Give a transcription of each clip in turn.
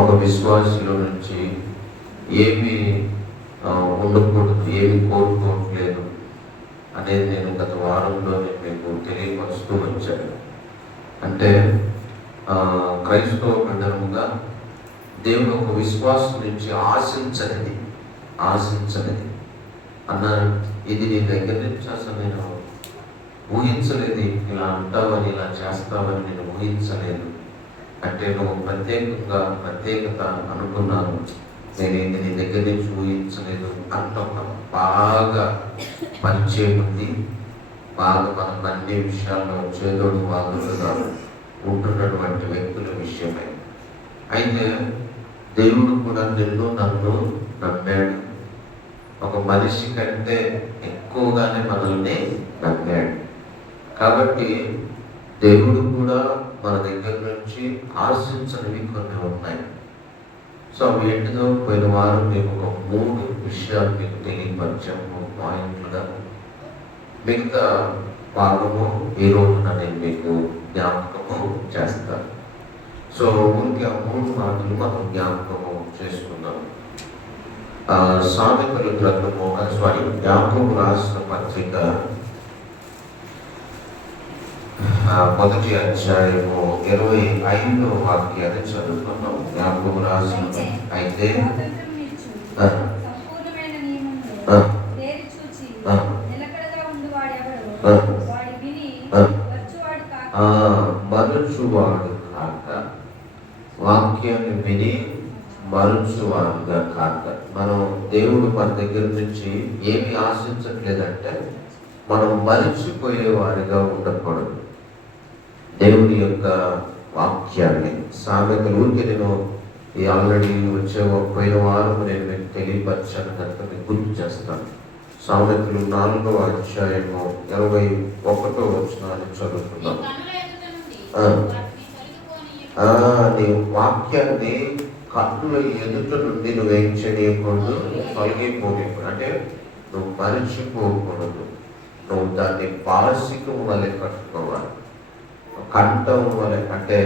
ఒక విశ్వాసుల నుంచి ఏమి ఉండకూడదు, ఏమి కోరుకోవట్లేదు అనేది నేను గత వారంలోనే మీకు తెలియపరుస్తూ వచ్చాను. అంటే క్రైస్తవ బిడ్డలుగా దేవుడు ఒక విశ్వాసం నుంచి ఆశించనిది అన్నారు. ఇది నీ దగ్గర నుంచి అసలు నేను ఊహించలేదు, ఇలా అంటావని, ఇలా చేస్తావని నేను ఊహించలేదు. అంటే నువ్వు ప్రత్యేకత అనుకున్నాను, నేను ఇది నీ దగ్గర నుంచి ఊహించలేదు అంటాం. బాగా పరిచయం ఉంది, బాగా మనకు అన్ని విషయాల్లో చేదోడు వాదులుగా ఉంటున్నటువంటి వ్యక్తుల విషయమే. అయితే దేవుడు కూడా నన్ను నమ్మాడు. ఒక మనిషి కంటే ఎక్కువగానే మనల్ని నమ్మాడు. కాబట్టి దేవుడు కూడా మన దగ్గర నుంచి ఆశించనివి కొన్ని ఉన్నాయి. సో అవి ఏంటిదో పోయిన వారం మేము ఒక 3 విషయాలు మీకు తెలియపరిచాము పాయింట్లుగా. మిగతా భాగము ఈ రోజున నేను మీకు జ్ఞాపకము చేస్తాను. సో ఊరికి ఆ 3 మాటలు మనం జ్ఞాపకము చేసుకుందాం. సామెతల గ్రంథము యాకోబు రాసిన పత్రిక 1వ అధ్యాయము 25వ వాక్యాన్ని చదువుకున్నాం. యాకోబు రాసిన అయితే మరుచువాడు కాక, వాక్యాన్ని విని మరుచువాడుగా కాక. మనం దేవుడు మన దగ్గర నుంచి ఏమి ఆశించట్లేదంటే మనం మరిచిపోయేవారిగా ఉండకూడదు. దేవుని యొక్క వాక్యాన్ని సామెతలు నేను ఆల్రెడీ పోయిన వారం నేను మీకు తెలియపరిచాను కనుక మీకు గుర్తు చేస్తాను. సామెతలు 4వ అధ్యాయము 21వ వచనాన్ని చదువుతున్నాం. నీ వాక్యాన్ని కన్నుల ఎదుట నుండి నువ్వేం చేయకూడదు, తొలగిపోకూడదు. అంటే నువ్వు మరిచిపోకూడదు, నువ్వు దాన్ని పాసికం వలె కట్టుకోవాలి. కంఠం వలె అంటే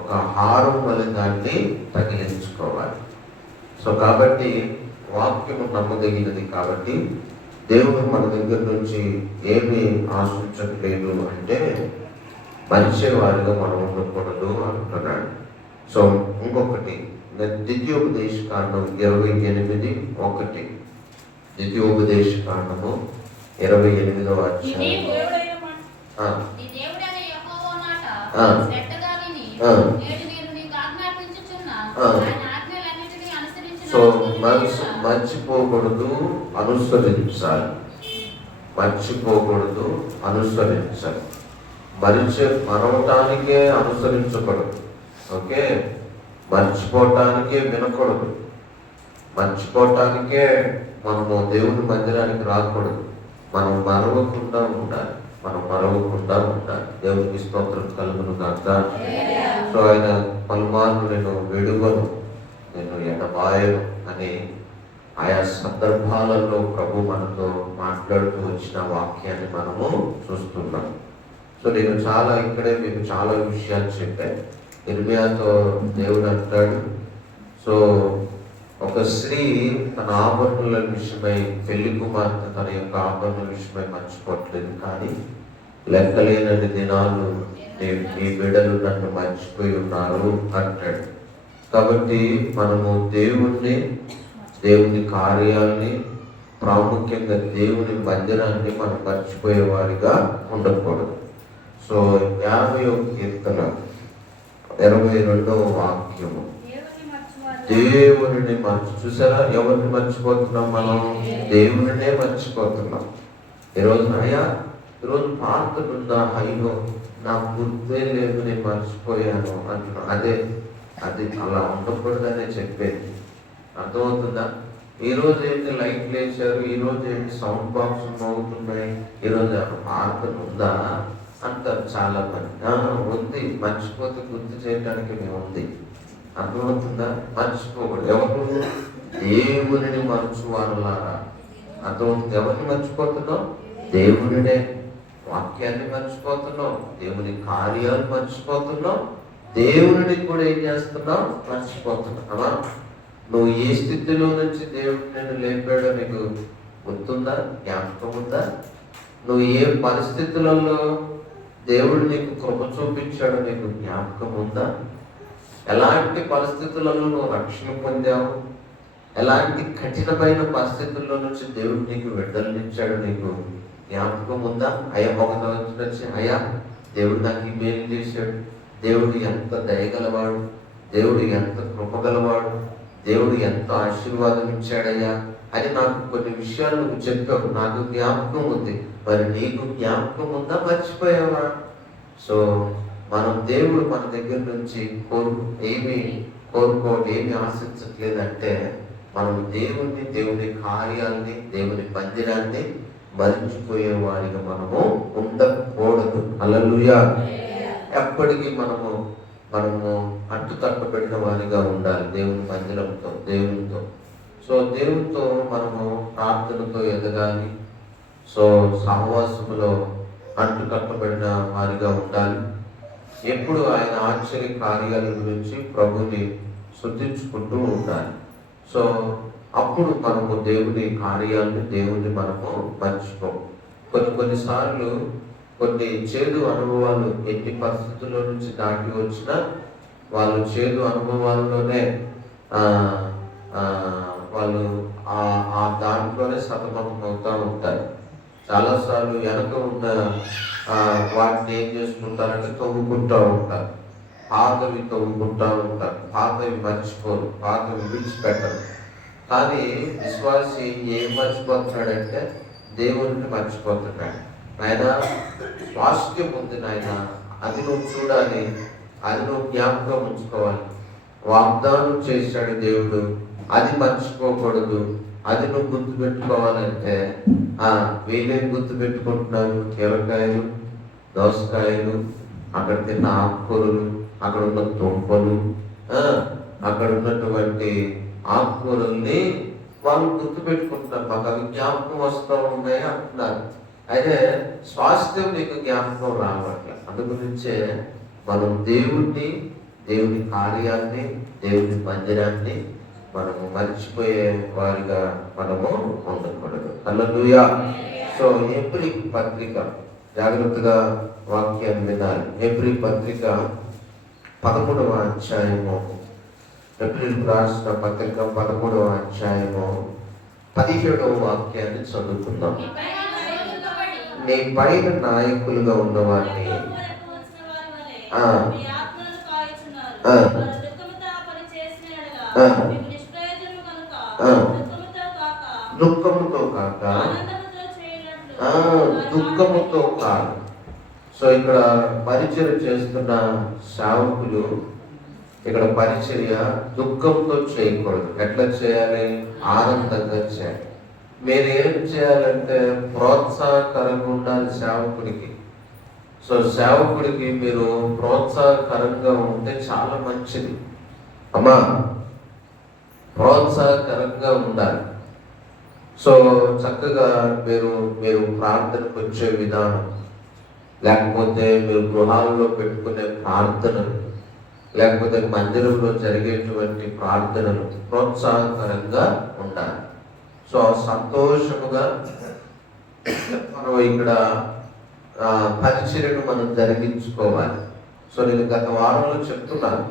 ఒక హారం వలె దాన్ని తగిలించుకోవాలి. సో కాబట్టి వాక్యము నమ్మదగినది. కాబట్టి దేవుడు మన దగ్గర నుంచి ఏమి ఆశించట్లేదు అంటే మరిచేవారిగా మనం ఉండకూడదు అంటున్నాడు. సో ఇంకొకటి ద్వితీయోపదేశ కాండం 28:1. ద్వితీయోపదేశ కాండము 28వ అధ్యాయం. సో మర్చిపోకూడదు, అనుసరించాలి. మరవటానికే అనుసరించకూడదు. ఓకే, మర్చిపోవటానికే వినకూడదు, మర్చిపోవటానికే మనము దేవుని మందిరానికి రాకూడదు. మనం మరవకుండా ఉండాలి. దేవునికి స్తోత్రం కలుగును గాక. సో ఆయన పలుమార్లు నేను వెడువను, నేను ఎడబాయను అని ఆయా సందర్భాలలో ప్రభు మనతో మాట్లాడుతూ వచ్చిన వాక్యాన్ని మనము చూస్తున్నాం. సో నేను మీకు చాలా విషయాలు చెప్పాను. ఇర్మియాతో దేవుడు అంటాడు, సో ఒక స్త్రీ తన ఆభరణుల విషయమై, పెళ్లి కుమార్తె తన యొక్క ఆభరణుల విషయమై మర్చిపోవట్లేదు, కానీ లెక్కలేనన్ని దినాలు మీ బిడ్డలు నన్ను మర్చిపోయి ఉన్నారు అంటాడు. కాబట్టి మనము దేవుని కార్యాలని, ప్రాముఖ్యంగా దేవుని మందిరాన్ని మనం మర్చిపోయేవారిగా ఉండకూడదు. సో 50వ కీర్తన 22వ వాక్యము, దేవుని చూసారా? ఎవరిని మర్చిపోతున్నాం మనం? దేవునినే మర్చిపోతున్నాం. ఈరోజు ఈరోజు పాత్రుందా, అయ్యో నాకు గుర్తే లేదు, నేను మర్చిపోయాను అంటున్నాను. అది అలా ఉండకూడదనే చెప్పేది. అర్థమవుతుందా? ఈరోజు ఏంటి లైట్లు వేశారు, ఈరోజు ఏంటి సౌండ్ బాక్స్ మోగుతున్నాయి, ఈరోజు పాత్ర ఉందా అంటారు చాలా మంది. ఉంది, మర్చిపోతే గుర్తు చేయడానికి మేము ఉంది. అర్థమవుతుందా? మర్చిపోకూడదు. ఎవరు? దేవుని మర్చువారులారా. అర్థమవుతుంది? ఎవరిని మర్చిపోతున్నావు? దేవునినే. వాక్యాన్ని మర్చిపోతున్నావు, దేవుని కార్యాలు మర్చిపోతున్నావు, దేవుడిని కూడా ఏం చేస్తున్నావు? మర్చిపోతున్నావా? నువ్వు ఏ స్థితిలో నుంచి దేవుడు నేను లేపాడో నీకు గుర్తుందా? జ్ఞాపకం ఉందా? నువ్వు ఏ పరిస్థితులలో దేవుడు నీకు కృప చూపించాడో నీకు జ్ఞాపకం ఉందా? ఎలాంటి పరిస్థితులలో నువ్వు రక్షణ పొందావు? ఎలాంటి కఠినమైన పరిస్థితుల్లో నుంచి దేవుడు నీకు విడుదలనిచ్చాడు నీకు జ్ఞాపకం ఉందా? అయ్యా ఒక రోజు వచ్చి అయ్యా దేవుడు నాకు ఈ మేలు చేశాడు, దేవుడు ఎంత దయగలవాడు, దేవుడు ఎంత కృపగలవాడు, దేవుడు ఎంత ఆశీర్వాదం ఇచ్చాడయ్యా అని నాకు కొన్ని విషయాలు నువ్వు చెప్పావు, నాకు జ్ఞాపకం ఉంది. మరి నీకు జ్ఞాపకం ఉందా? మర్చిపోయావా? సో మనం దేవుడు మన దగ్గర నుంచి ఏమి ఆశించట్లేదంటే మనం దేవుని కార్యాలని, దేవుని మందిరాన్ని మరిచిపోయే వారిగా మనము ఉండకూడదు. హల్లెలూయా. ఎప్పటికీ మనము అట్టు తట్టబడిన వారిగా ఉండాలి దేవుని మందిరంతో, దేవునితో. సో దేవునితో మనము ప్రార్థనతో ఎదగాలి. సో సహవాసములో అంటు కట్టబడిన వారిగా ఉండాలి. ఎప్పుడు ఆయన ఆశ్చర్య కార్యాల గురించి ప్రభుని శుద్ధించుకుంటూ ఉండాలి. సో అప్పుడు మనము దేవుని కార్యాలను, దేవుని మనము మర్చిపోము. కొన్నిసార్లు కొన్ని చేదు అనుభవాలు ఎన్ని పరిస్థితుల్లో నుంచి దాటి వచ్చినా వాళ్ళు చేదు అనుభవాల్లోనే వాళ్ళు ఆ దాంట్లోనే సతమతం అవుతూ ఉంటారు. చాలాసార్లు వెనక ఉన్న వాటిని ఏం చేసుకుంటారంటే తవ్వుకుంటూ ఉంటారు, పాతవి తవ్వుకుంటూ ఉంటారు, పాతవి మర్చిపోరు, పాతవి విడిచిపెట్టరు. కానీ విశ్వాసి ఏం మర్చిపోతున్నాడంటే దేవుడిని మర్చిపోతున్నాడు. ఆయన స్వాస్థ్యం ఉంది నాయన, అది నువ్వు చూడాలి, అది నువ్వు జ్ఞాపకం ఉంచుకోవాలి. వాగ్దానం చేశాడు దేవుడు, అది మర్చిపోకూడదు, అది నువ్వు గుర్తు పెట్టుకోవాలంటే వీళ్ళేం గుర్తు పెట్టుకుంటున్నారు? కీరకాయలు, దోసకాయలు, అక్కడ తిన్న ఆకుకూరలు, అక్కడ ఉన్న దుంపలు, అక్కడ ఉన్నటువంటి ఆకుకూరల్ని వాళ్ళు గుర్తు పెట్టుకుంటున్నారు. మాకు అవి జ్ఞాపకం వస్తూ ఉన్నాయి అంటున్నారు. అయితే స్వాస్థ్యం నీకు జ్ఞాపకం రావట్లే. అందుగురించే మనం దేవుని కార్యాన్ని, దేవుని మందిరాన్ని మనము మర్చిపోయే వారిగా మనము ఉండకూడదు. హల్లెలూయా. సో హెబ్రీ పత్రిక, జాగ్రత్తగా వాక్యాన్ని వినాలి. హెబ్రీ పత్రిక 13వ అధ్యాయము, హెబ్రీలకు రాసిన పత్రిక 13వ అధ్యాయము 17వ వాక్యాన్ని చదువుకుందాం. నీ పైన నాయకులుగా ఉన్నవారిని దుఃఖముతో కాక దుఃఖముతో కాదు. సో ఇక్కడ పరిచర్య చేస్తున్న సేవకులు ఇక్కడ పరిచర్య దుఃఖంతో చేయకూడదు. ఎట్లా చేయాలి? ఆనందంగా చేయాలి. మీరు ఏం చేయాలంటే ప్రోత్సాహకరంగా ఉండాలి సేవకుడికి. సో సేవకుడికి మీరు ప్రోత్సాహకరంగా ఉంటే చాలా మంచిది అమ్మా, ప్రోత్సాహకరంగా ఉండాలి. సో చక్కగా మీరు ప్రార్థనకు వచ్చే విధానం, లేకపోతే మీరు గృహాల్లో పెట్టుకునే ప్రార్థనలు, లేకపోతే మందిరంలో జరిగేటువంటి ప్రార్థనలు ప్రోత్సాహకరంగా ఉండాలి. సో సంతోషముగా మనం ఇక్కడ పరిచర్యను మనం జరిగించుకోవాలి. సో నేను గత వారంలో చెప్తున్నాను,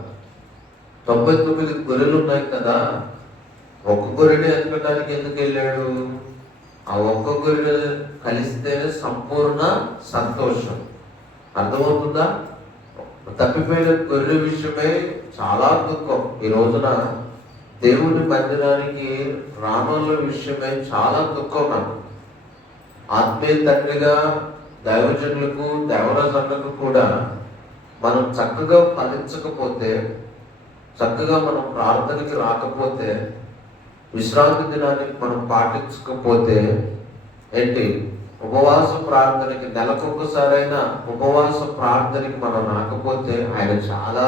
99 గొర్రెలు ఉన్నాయి కదా, ఒక్క గొర్రెని ఎత్తుకోవడానికి ఎందుకు వెళ్ళాడు? ఆ ఒక్క గొర్రె కలిస్తేనే సంపూర్ణ సంతోషం. అర్థమవుతుందా? తప్పిపోయిన గొర్రె విషయమే చాలా దుఃఖం. ఈ రోజున దేవుని మందిరానికి రానుల విషయమే చాలా దుఃఖం. నాకు ఆత్మీయ తండ్రిగా దైవజనులకు, దేవరాజులకు కూడా మనం చక్కగా ఫలించకపోతే, చక్కగా మనం ప్రార్థనకి రాకపోతే, విశ్రాంతి దినానికి మనం పాటించకపోతే ఏంటి, ఉపవాస ప్రార్థనకి నెలకొకసారైనా ఉపవాస ప్రార్థనకి మనం రాకపోతే ఆయన చాలా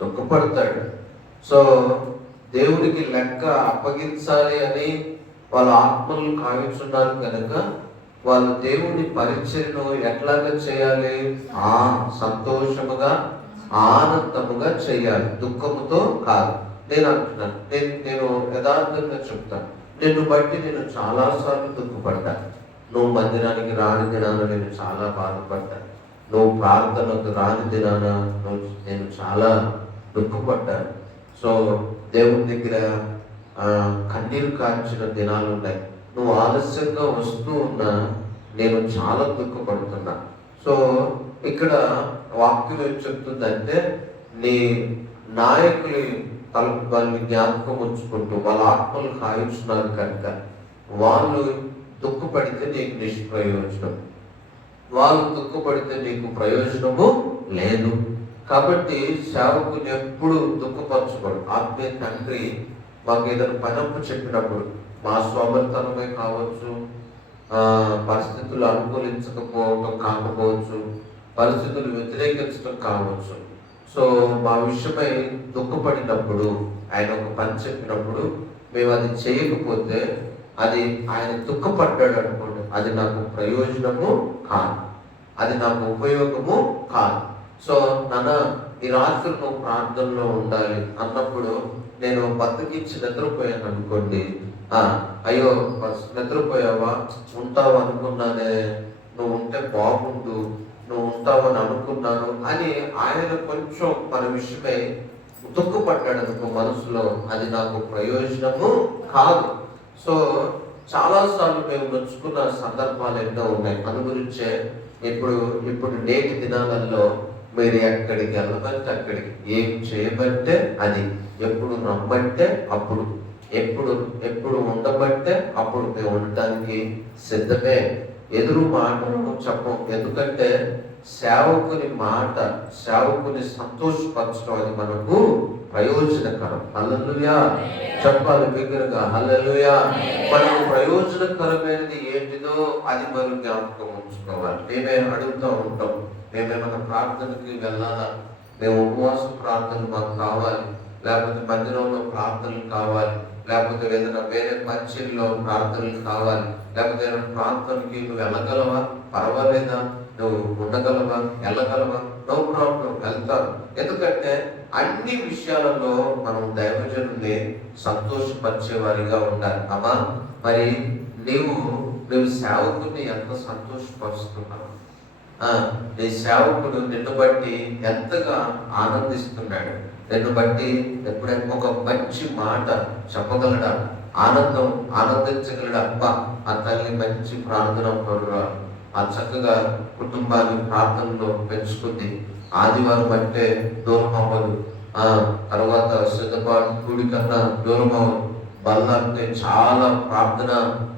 దుఃఖపడతాడు. సో దేవుడికి లెక్క అప్పగించాలి అని వాళ్ళ ఆత్మలు కావించున్నారు కనుక వాళ్ళు దేవుని పరిచర్యను ఎట్లాగా చేయాలి? సంతోషముగా ఆనందముగా చేయాలి, దుఃఖముతో కాదు. నేను అంటున్నాను, నేను యథార్థంగా చెప్తాను, నిన్ను బట్టి నేను చాలాసార్లు దుఃఖపడ్డాను. నువ్వు మందిరానికి రాని దినాన నేను చాలా బాధపడ్డాను. నువ్వు ప్రార్థనకు రాని దినాన నేను చాలా దుఃఖపడ్డాను. సో దేవుని దగ్గర కన్నీరు కార్చిన దినాలు ఉన్నాయి. నువ్వు ఆలస్యంగా వస్తూ ఉన్నా నేను చాలా దుఃఖపడుతున్నా. సో ఇక్కడ వాక్యం ఏం చెప్తుందంటే, నీ నాయకులు వాళ్ళని జ్ఞాపకం ఉంచుకుంటూ వాళ్ళ ఆత్మలు కాయించున్నారు కనుక వాళ్ళు దుఃఖపడితే నీకు నిష్ప్రయోజనం, వాళ్ళు దుఃఖపడితే నీకు ప్రయోజనము లేదు. కాబట్టి సేవకుని ఎప్పుడు దుఃఖపరచకూడదు. ఆత్మీయ తండ్రి మాకు ఏదైనా పనప్పు చెప్పినప్పుడు, మా స్వభర్తనమే కావచ్చు, పరిస్థితులు అనుకూలించకపోవటం కాకపోవచ్చు, పరిస్థితులు వ్యతిరేకించడం కావచ్చు. సో మా విషయమై దుఃఖపడినప్పుడు, ఆయన ఒక పని చెప్పినప్పుడు మేము అది చేయకపోతే అది ఆయన దుఃఖపడ్డాడు అనుకోండి, అది నాకు ప్రయోజనము కాదు, అది నాకు ఉపయోగము కాదు. సో నాన్న ఈ రాత్రి నువ్వు ప్రార్థనలో ఉండాలి అన్నప్పుడు నేను బద్దకిచ్చి నిద్రపోయాను అనుకోండి, అయ్యో నిద్రపోయావా, ఉంటావు అనుకున్నానే, నువ్వు ఉంటే బాగుండు, నువ్వు ఉంటావని అనుకున్నాను అని ఆయన కొంచెం మన విషయమై దుఃఖపడ్డాడు అనుకో మనసులో, అది నాకు ప్రయోజనము కాదు. సో చాలాసార్లు మేము నొచ్చుకున్న సందర్భాలు ఎన్నో ఉన్నాయి. అందు గురించే ఇప్పుడు నేటి దినాలలో మీరు ఎక్కడికి వెళ్ళమంటే అక్కడికి, ఏం చేయమంటే అది, ఎప్పుడు రమ్మంటే అప్పుడు, ఎప్పుడు ఉండమంటే అప్పుడు మేము ఉండటానికి సిద్ధమే. ఎదురు మాటలను చెప్పం. ఎందుకంటే సేవకుని మాట, సేవకుని సంతోషపరచడం అది మనకు ప్రయోజనకరం. హల్లెలూయా చెప్పాలి బిగ్గరగా, హల్లెలూయా. మనకు ప్రయోజనకరమైనది ఏంటిదో అది మనం జ్ఞాపకం ఉంచుకోవాలి. మేమే అడుగుతూ ఉంటాం, మేమేమైనా ప్రార్థనకి వెళ్ళాలా, మేము ఉపవాస ప్రార్థనలు మాకు కావాలి, లేకపోతే మందిరంలో ప్రార్థనలు కావాలి, లేకపోతే ఏదైనా వేరే పరిచయంలో ప్రార్థనలు కావాలి, లేకపోతే ఏదైనా ప్రార్థనకి నువ్వు వెళ్ళగలవా, పర్వాలేదా, నువ్వు ఉండగలవా, వెళ్ళగలవా, నో ప్రాబ్లం, వెళ్తాను. ఎందుకంటే అన్ని విషయాలలో మనం దైవజనుల్ని సంతోషపరిచేవారిగా ఉండాలి. అమ్మా మరి నీవు సేవకుని ఎంత సంతోషపరుస్తున్నావు, నీ సేవకుడు నిన్ను బట్టి ఎంతగా ఆనందిస్తున్నాడు, నిన్ను బట్టి ఎప్పుడైనా ఒక మంచి మాట చెప్పగలడా, ఆనందించగలడా, అబ్బా ఆ తల్లి మంచి ప్రార్థన పరురా, ఆ చక్కగా కుటుంబాన్ని ప్రార్థనలో పెంచుకుంది, ఆదివారం అంటే దూరం అవ్వదు, తర్వాత సిద్ధపాటు కూడి కన్నా దూరం అవ్వదు, బల్ల అంటే చాలా ప్రార్థన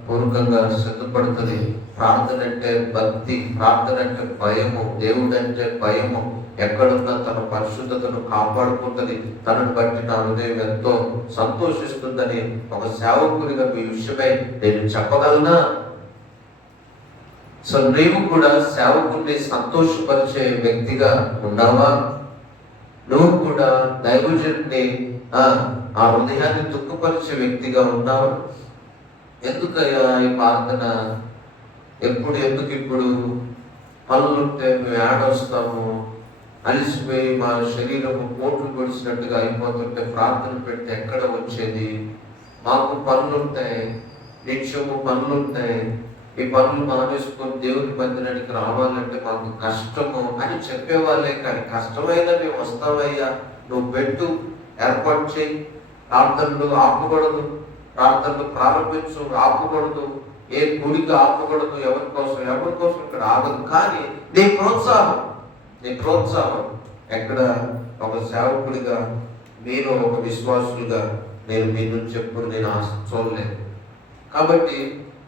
పూర్వకంగా సిద్ధపడుతుంది, ప్రార్థన అంటే భక్తి, ప్రార్థన అంటే భయము, దేవుడు అంటే భయము, ఎక్కడున్నా తన పరిశుద్ధతను కాపాడుకుంటుంది, తనను బట్టి నా హృదయం ఎంతో సంతోషిస్తుందని ఒక సేవకునిగా మీ విషయమై నేను చెప్పగలనా? సో నీవు కూడా సేవకుని సంతోషపరిచే వ్యక్తిగా ఉన్నావా? నువ్వు కూడా దైవజనుని ఆ హృదయాన్ని దుఃఖపరిచే వ్యక్తిగా ఉన్నావా? ఎందుకయ్యా ఈ ప్రార్థన, ఎందుకు ఇప్పుడు పనులుంటే మేము ఏడొస్తాము, అలిసిపోయి మా శరీరము పోట్లు పొడిచినట్టుగా అయిపోతుంటే ప్రార్థన పెడితే ఎక్కడ వచ్చేది, మాకు పనులుంటాయి, నిత్యము పనులుంటాయి, ఈ పనులు మానేసుకొని దేవుని మందిరానికి రావాలంటే మాకు కష్టము అని చెప్పేవాళ్ళే. కానీ కష్టమైనా మేము వస్తామయ్యా, నువ్వు పెట్టు, ఏర్పాటు చేయి, ప్రార్థనలు ఆపకూడదు, ప్రార్థనలు ప్రారంభించు, ఆపకూడదు, ఏ గుడికి ఆపకూడదు, ఎవరి కోసం ఇక్కడ ఆగదు. కానీ నీ ప్రోత్సాహం ఎక్కడ ఒక సేవకుడిగా, నేను ఒక విశ్వాసుడిగా నేను మీ నుంచి ఎప్పుడు నేను చూడలేదు. కాబట్టి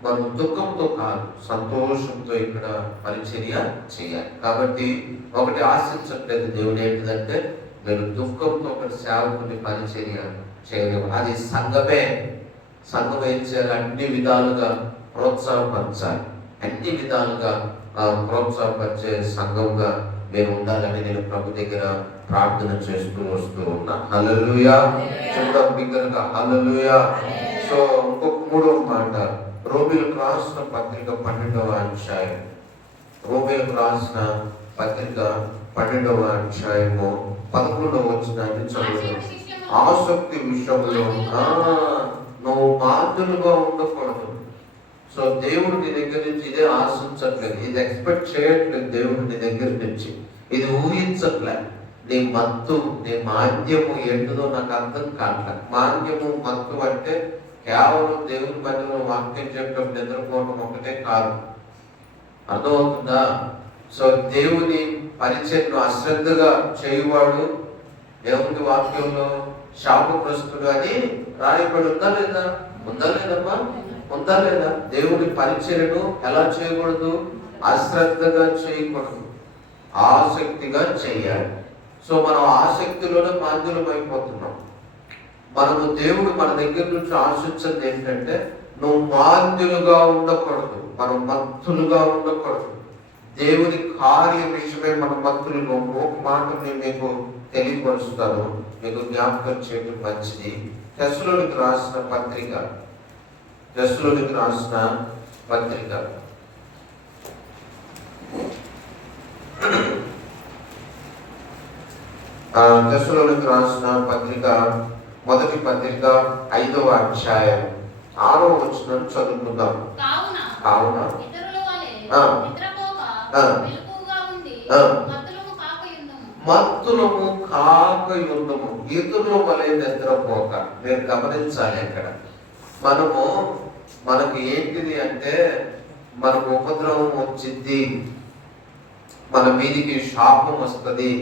మనం దుఃఖంతో కాదు, సంతోషంతో ఇక్కడ పరిచర్య చేయాలి. కాబట్టి ఒకటి ఆశించట్లేదు దేవుడు ఏంటిదంటే, నేను దుఃఖంతో ఒక సేవకుని పరిచర్య చేయలేము. అది సంఘం ఏం చేయాలి, అన్ని విధాలుగా ప్రోత్సాహపరచాలి, అన్ని విధాలుగా ప్రోత్సాహపరిచే సంఘంగా మేము ఉండాలని నేను ప్రభు దగ్గర ప్రార్థన చేస్తూ వస్తూ ఉన్నా. హల్లెలూయా చూద్దాం బిగ్గరగా, హల్లెలూయా. సో ఇంకొక మూడవ మాట, రోమీయులకు రాసిన పత్రిక 12వ అధ్యాయం, రోమీయులకు రాసిన పత్రిక 12వ అధ్యాయము 11వ వచనాన్ని చదువుతాం. ఆసక్తి విషయంలో నువ్వు మాతులుగా ఉండకూడదు. సో దేవుడు నీ దగ్గర నుంచి ఇదే ఆశించట్లేదు, ఇది ఎక్స్పెక్ట్ చేయట్లేదు. దేవుడు నీ దగ్గర నుంచి ఇది ఊహించట్లేదు. నీ మత్తు, నీ మాంద్యము ఏంటిదో నాకు అర్థం కావట్లేదు. మాంద్యము, మత్తు అంటే కేవలం దేవుని మధ్యలో వాక్యం చెప్పడం, నిద్రపోవడం ఒకటే కాదు. అర్థమవుతుందా? సో దేవుని పరిచయను అశ్రద్ధగా చేయువాడు దేవుని వాక్యంలో శాపగ్రస్తుడు అని రాయబడి ఉందా లేదా? ఉందా లేదమ్మా? ఉందా లేదా? దేవుని పరిచయను ఎలా చేయకూడదు? అశ్రద్ధగా చేయకూడదు, ఆసక్తిగా చేయాలి. సో మనం ఆసక్తిలోనే మాంద్యులం అయిపోతున్నాం. మనము దేవుడు మన దగ్గర నుంచి ఆశించేది ఏంటంటే నువ్వు మాంద్యులుగా ఉండకూడదు, మనం మత్తులుగా ఉండకూడదు. దేవుని కార్య విషయమే మన మత్తులుగా. ఒక మాట నేను మీకు తెలియపరుస్తాను, మీకు జ్ఞాపకం చేయడం మంచిది. తెస్సలోనికి రాసిన పత్రిక, తెస్సలోనికి రాసిన పత్రిక తెస్సలోనికి రాసిన పత్రిక, మొదటి పత్రిక 5వ అధ్యాయం 6వ వచనం చదువుకుందాం. కావున మత్తులము కాకయుండము, ఇతరుల వలె నిద్రపోక. మీరు గమనించాలి, అక్కడ మనకు ఏంటిది అంటే మనకు ఉపద్రవం వచ్చింది, మన మీదికి శాపం వస్తుంది.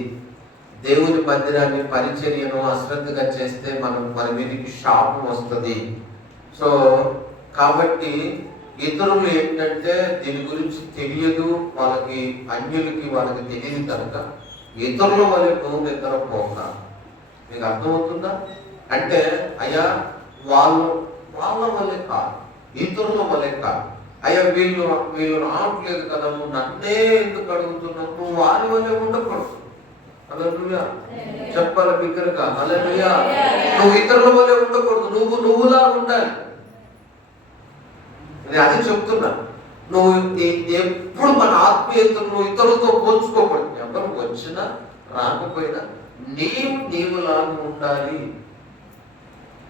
దేవుని మందిరాన్ని పరిచర్యను అశ్రద్ధగా చేస్తే మన మీదికి శాపం వస్తుంది. సో కాబట్టి ఇతరులు ఏంటంటే దీని గురించి తెలియదు, వాళ్ళకి అన్యులకి వాళ్ళకి తెలియదు కనుక ఇతరుల వలె నువ్వు నిద్రపోక. మీకు అర్థమవుతుందా? అంటే అయ్యా వాళ్ళ వలె కాదు, ఇతరుల వలె కాదు. అయ్యా వీళ్ళు రావట్లేదు కదా, నువ్వు నన్నే ఎందుకు అడుగుతున్నావు? నువ్వు వారి వలె ఉండకూడదు. హల్లెలూయా చెప్పాలి బిగ్గరగా, హల్లెలూయా. నువ్వు ఇతరుల వలె ఉండకూడదు, నువ్వులా ఉండాలి. నేను అది చెప్తున్నా. నువ్వు ఎప్పుడు మన ఆత్మీయతను ఇతరులతో పోల్చుకోకూడదు. ఎవరు వచ్చినా రాకపోయినా నీవులాగా ఉండాలి.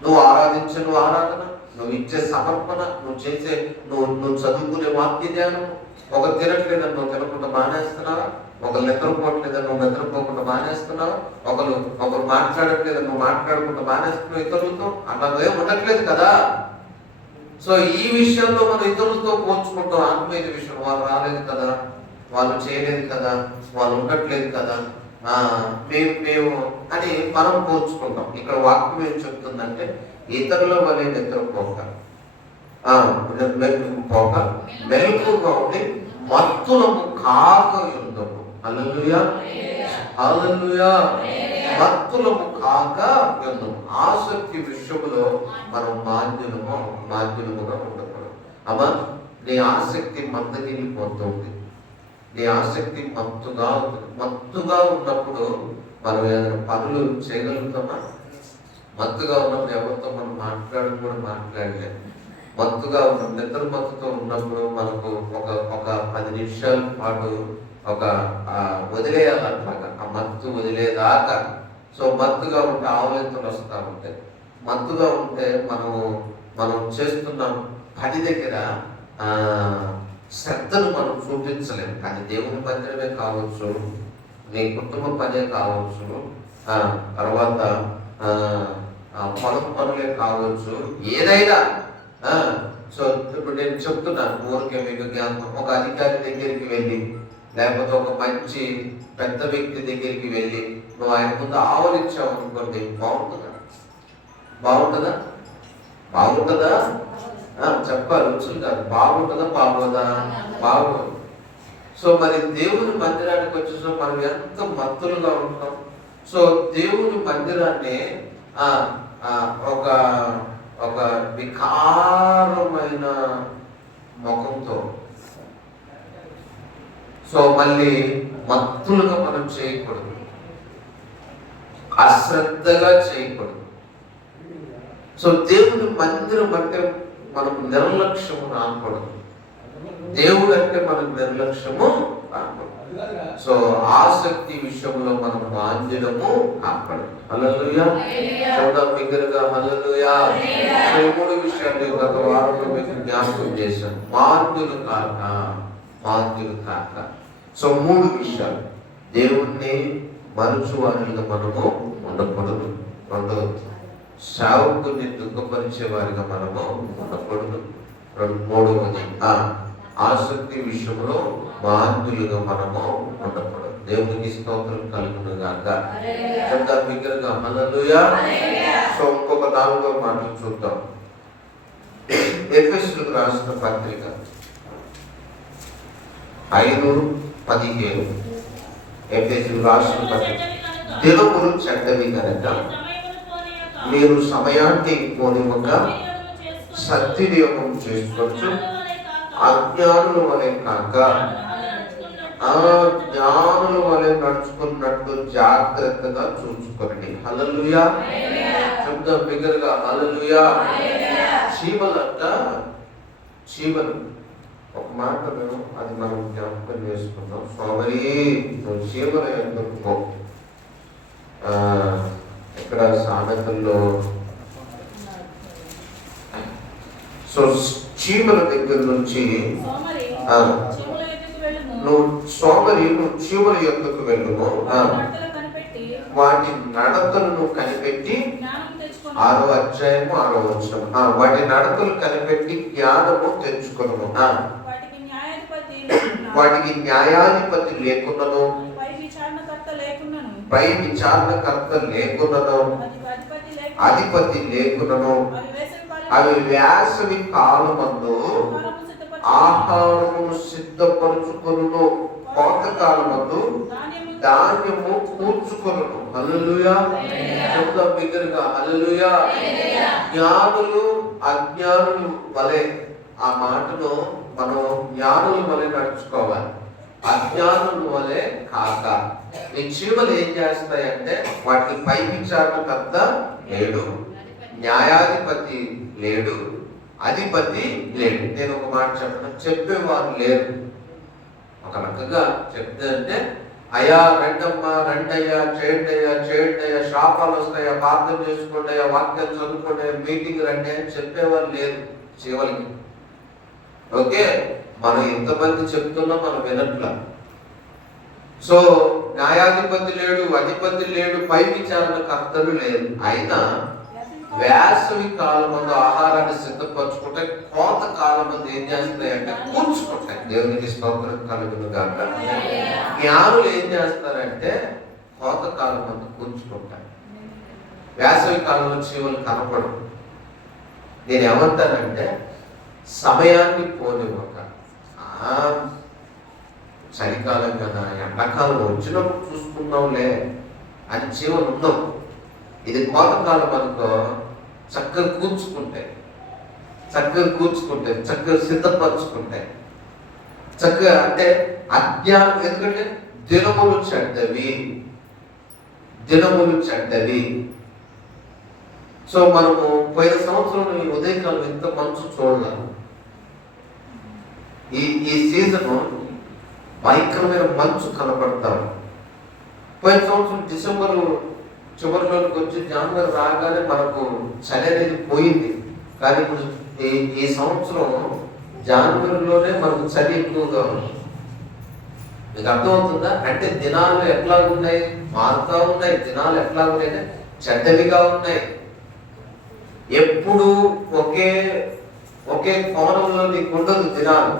నువ్వు ఆరాధించను ఆరాధన, నువ్వు ఇచ్చే సమర్పణ, నువ్వు చదువుకునే వాక్య ధ్యానం. ఒక తినట్లేదని నువ్వు తినకుండా మానేస్తున్నావా? ఒకరు నిద్రపోవట్లేదని నువ్వు నిద్రపోకుండా మానేస్తున్నావు. ఒకరు మాట్లాడట్లేదని నువ్వు మాట్లాడకుండా మానేస్తున్నావు ఇతరులతో. అలా ఏం ఉండట్లేదు కదా. సో ఈ విషయంలో మనం ఇతరులతో పోల్చుకుంటాం. ఆత్మీయ విషయం, వాళ్ళు రాలేదు కదా, వాళ్ళు చేయలేదు కదా, వాళ్ళు ఉండట్లేదు కదా, మేము అని మనం పోల్చుకుంటాం. ఇక్కడ వాక్యం ఏం చెప్తుందంటే ఇతరుల వలె నిద్రపోక, మెలకుగా ఉండి మత్తులము కాక ఉండము. హల్లెలూయా, హల్లెలూయా. మత్తులము కాక ఉండము. ఆసక్తి విషయంలో మనం మాంద్యులముగా ఉండకూడదు. అమ్మా, నీ ఆసక్తి మందగిలిపోతుంది, నీ ఆసక్తి మత్తుగా ఉన్నప్పుడు మనం ఏదైనా పనులు చేయగలుగుతామా? మత్తుగా ఉన్నప్పుడు ఎవరితో మనం మాట్లాడలేదు. మత్తుగా ఉన్న నిద్ర మత్తుతో ఉన్నప్పుడు మనకు ఒక 10 నిమిషాల పాటు వదిలేయాలట్లాగా, ఆ మత్తు వదిలేదాకా. సో మత్తుగా ఉంటే ఆవలింతలు వస్తూ ఉంటాయి. మత్తుగా ఉంటే మనం చేస్తున్న పని దగ్గర శ్రద్ధను మనం చూపించలేము. అది దేవుని మందిరమే కావచ్చు, నీ కుటుంబ పనే కావచ్చు, తర్వాత పొలం పనులే కావచ్చు, ఏదైనా. సో ఇప్పుడు నేను చెప్తున్నాను ఊరికే మీకు జ్ఞాపకం. ఒక అధికారి దగ్గరికి వెళ్ళి, లేకపోతే ఒక మంచి పెద్ద వ్యక్తి దగ్గరికి వెళ్ళి నువ్వు ఆయన ముందు ఆవరించావు అనుకోండి, బాగుంటుందా? చెప్పాలి, రుచులు కాదు. బాగుంటుందా? బాగోదు. సో మరి దేవుని మందిరానికి వచ్చేసి మనం ఎంత మత్తులుగా ఉంటాం. సో దేవుని మందిరాన్ని ఒక వికారమైన ముఖంతో, సో మళ్ళీ మత్తులుగా మనం చేయకూడదు, అశ్రద్ధగా చేయకూడదు. సో దేవుని మందిరం అంటే మనం నిర్లక్ష్యము రాకూడదు. దేవుడు అంటే మనకు నిర్లక్ష్యము రాకూడదు. సో ఆసక్తి విషయంలో మనం మాంద్యము కాపాడు. హల్లెలూయా. చూద్దాం బిగ్గరగా హల్లెలూయా. ఈ మూడు విషయాలు గత వారంలో మీకు జ్ఞాపకం చేశాను. మాంద్యులు కాక. సో మూడు విషయాలు. దేవుణ్ణి మరుచు వారిగా మనము ఉండకూడదు. రెండవది, సేవకుని దుఃఖపరిచే వారిగా మనము ఉండకూడదు. మూడవది, ఆసక్తి విషయంలో మాంద్యులుగా మనము ఉండకూడదు. దేవునికి స్తోత్రం కలుగును గాక. చెప్తాం బిగ్గరగా హల్లెలూయా. సో ఇంకొక 4వ మాట చూద్దాం. ఎఫెసీయులకు రాసిన పత్రిక 5:17. ఎఫెసీయులకు రాసిన పత్రిక, దినములు చెడ్డవి కనుక మీరు సమయాన్ని పోనివ్వక సద్వినియోగం చేసుకోవచ్చు. అజ్ఞానుల వలె కాక జ్ఞానుల వలె నడుచుకున్నట్టు జాగ్రత్తగా చూసుకోండి. హల్లెలూయా. చెప్తాం బిగ్గరగా హల్లెలూయా. చీమలు ఒక మాట అది మనం జ్ఞాపకం చేసుకుందాం. సోమరి నువ్వు చీమల ఎందుకు ఇక్కడ సామెతల్లో సో చీమల దగ్గర నుంచి నువ్వు చీమల యొక్కకు వెళ్ళుము, వాటి నడతలను కనిపెట్టి 6వ అధ్యాయము 6వ వచనం. వాటి నడతలు కనిపెట్టి జ్ఞానము తెచ్చుకొనుము. వాటికి న్యాయాధిపతి లేకున్నను, పై విచారణకర్త లేకున్నను, అధిపతి లేకున్నను, అవి వేసవి కాలమందు ఆహారమును సిద్ధపరుచుకొనును, కోతకాలమందు ధాన్యము కూర్చుకొనును. హల్లెలూయా. చెప్తాం బిగ్గరగా హల్లెలూయా. జ్ఞానులు అజ్ఞానులు వలె, ఆ మాటను మనం జ్ఞానుల వలె నడుచుకోవాలి, అజ్ఞానుల వలె కాక. ఈ చీమలు ఏం చేస్తాయంటే వాటికి పై విచారణకర్త లేడు, న్యాయాధిపతి లేడు, అధిపతి లేడు. నేను ఒక మాట చెప్పను, చెప్పేవారు లేరు. ఒక రకంగా చెప్తే అంటే అయ్యా రండమ్మా, రండయ్యా, చేయండయ్యా, శాపాలు వస్తాయా, ప్రార్థన చేసుకోండి, వాక్యం చదువుకోండి, మీటింగ్ రండి అని చెప్పేవారు లేరు చీమలకి. ఓకే, మనం ఎంతమంది చెప్తున్నా మనం వినట్లా. సో న్యాయాధిపతి లేడు, అధిపతి లేడు, పై విచారణకర్తలు లేదు. అయినా వేసవి కాలమందు ఆహారాన్ని సిద్ధపరచుకుంటే కోత కాలమందు ఏం చేస్తాయంటే కూర్చుకుంటాయి. దేవునికి స్తోత్రం కలుగును గాక. జ్ఞానులు ఏం చేస్తారంటే కోత కాలమందు కూర్చుకుంటాయి. వేసవి కాలంలో చీమలు కనపడవు. నేను ఏమంటానంటే సమయాన్ని పోనివ్వక, చలికాలం కదా, ఎండాకాలం వచ్చినప్పుడు చూసుకున్నాంలే అని చీమలు ఉండవు. ఇది కోతకాలం అనుకో చక్కగా కూర్చుకుంటాయి, చక్కగా సిద్ధపరచుకుంటాయి, చక్కగా. అంటే అజ్ఞానం, ఎందుకంటే దినములు చెడ్డవి. సో మనము పోయిన సంవత్సరం ఈ ఉదయకాలం ఎంత మంచు చూడలేము. ఈ సీజన్ భయంకరమైన మంచు కనపడతాం. పోయిన సంవత్సరం డిసెంబర్ చివరిలోకి వచ్చి జనవరి రాగానే మనకు చలి అనేది పోయింది. కానీ ఇప్పుడు ఈ సంవత్సరం జనవరిలోనే మనకు చలి ఎక్కువగా ఉంది. మీకు అర్థమవుతుందా? అంటే దినాలు ఎట్లా ఉన్నాయి, మారుతా ఉన్నాయి. దినాలు ఎట్లా ఉన్నాయి, చెడ్డవిగా ఉన్నాయి. ఎప్పుడు ఒకే కోణంలో నీకు ఉండదు దినాలు,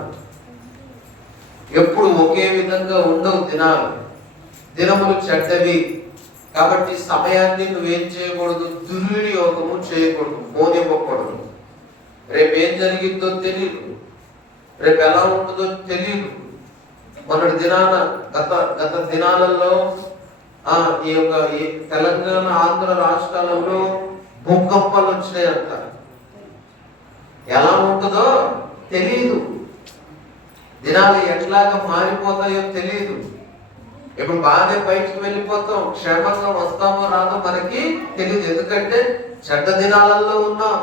ఎప్పుడు ఒకే విధంగా ఉండవు దినాలు. దినములు చెడ్డవి కాబట్టి సమయాన్ని నువ్వేం చేయకూడదు, దుర్వినియోగము చేయకూడదు, పోనివ్వకూడదు. రేపు ఏం జరిగిందో తెలియదు, రేపు ఎలా ఉంటుందో తెలియదు. మొన్నటి దినాన గత దినాలలో ఈ తెలంగాణ ఆంధ్ర రాష్ట్రాలలో భూకంపాలు వచ్చినాయంట. ఎలా ఉంటుందో తెలియదు, దినాలు ఎట్లాగా మారిపోతాయో తెలియదు. ఇప్పుడు బాగానే బయటకు వెళ్ళిపోతాం, క్షేమంగా వస్తామో రాదో మనకి తెలియదు. ఎందుకంటే చెడ్డ దినాలలో ఉన్నాం.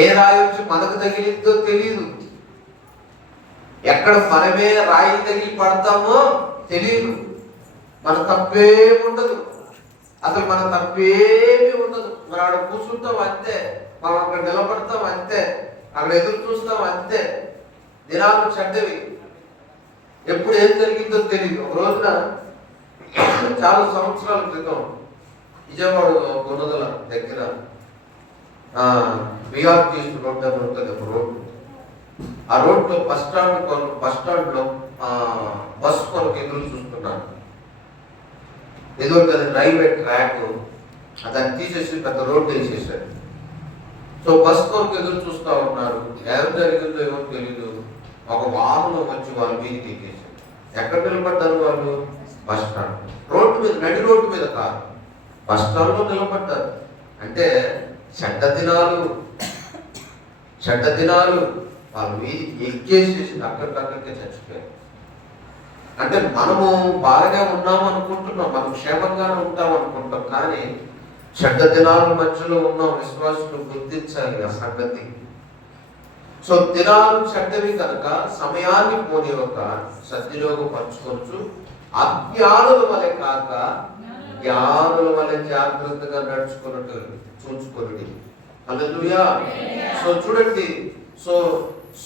ఏ రాయి వచ్చి మనకు తగిలిద్దో తెలియదు. ఎక్కడ మనమే రాయి తగిలి పడతామో తెలియదు. మన తప్పేమి ఉండదు, అసలు మన తప్పేమి ఉండదు. మనం అక్కడ కూర్చుంటాం అంతే, మనం అక్కడ నిలబడతాం అంతే, అక్కడ ఎదురు చూస్తాం అంతే. దినాలు చెడ్డవి, ఎప్పుడు ఏం జరిగిందో తెలియదు. ఒక రోజున చాలా సంవత్సరాల క్రితం విజయవాడ గుణదల దగ్గర బిఆర్టీసీ రోడ్ దగ్గర ఉంటుంది ఒక రోడ్డు. ఆ రోడ్లో బస్ స్టాండ్లో బస్సు కొరకు ఎదురు చూస్తున్నాను. ఏదో కదా రైల్వే ట్రాక్, దాన్ని తీసేసి పెద్ద రోడ్డు వేసేసాడు. సో బస్ కొరకు ఎదురు చూస్తూ ఉన్నారు. ఏం జరిగిందో ఏమో తెలీదు, ఒక వాహనం వచ్చి వాళ్ళ మీదకి ఎక్కేసారు. ఎక్కడ నిలబడ్డారు వాళ్ళు? బస్ స్టాండ్ రోడ్డు మీద, నడి రోడ్డు మీద కాదు, బస్ స్టాండ్లో నిలబడ్డారు. అంటే చెడ్డ దినాలు వాళ్ళ మీద ఎక్కేసేసి అక్కడికక్కడికే చచ్చిపోయారు. అంటే మనము బాగానే ఉన్నాం అనుకుంటున్నాం, మనం క్షేమంగానే ఉంటాం అనుకుంటాం, కానీ చెడ్డ దినాల మధ్యలో ఉన్న విశ్వాసులు గుర్తించాలి ఆ సంగతి. సో దినాలు చెడ్డవి కనుక సమయాన్ని పోనివ్వక సద్వినియోగపరచుకోవచ్చు. అజ్ఞానుల వలె కాక జ్ఞానుల వలె జాగ్రత్తగా నడుచుకున్నట్టు చూసుకొని. హల్లెలూయా. సో చూడండి, సో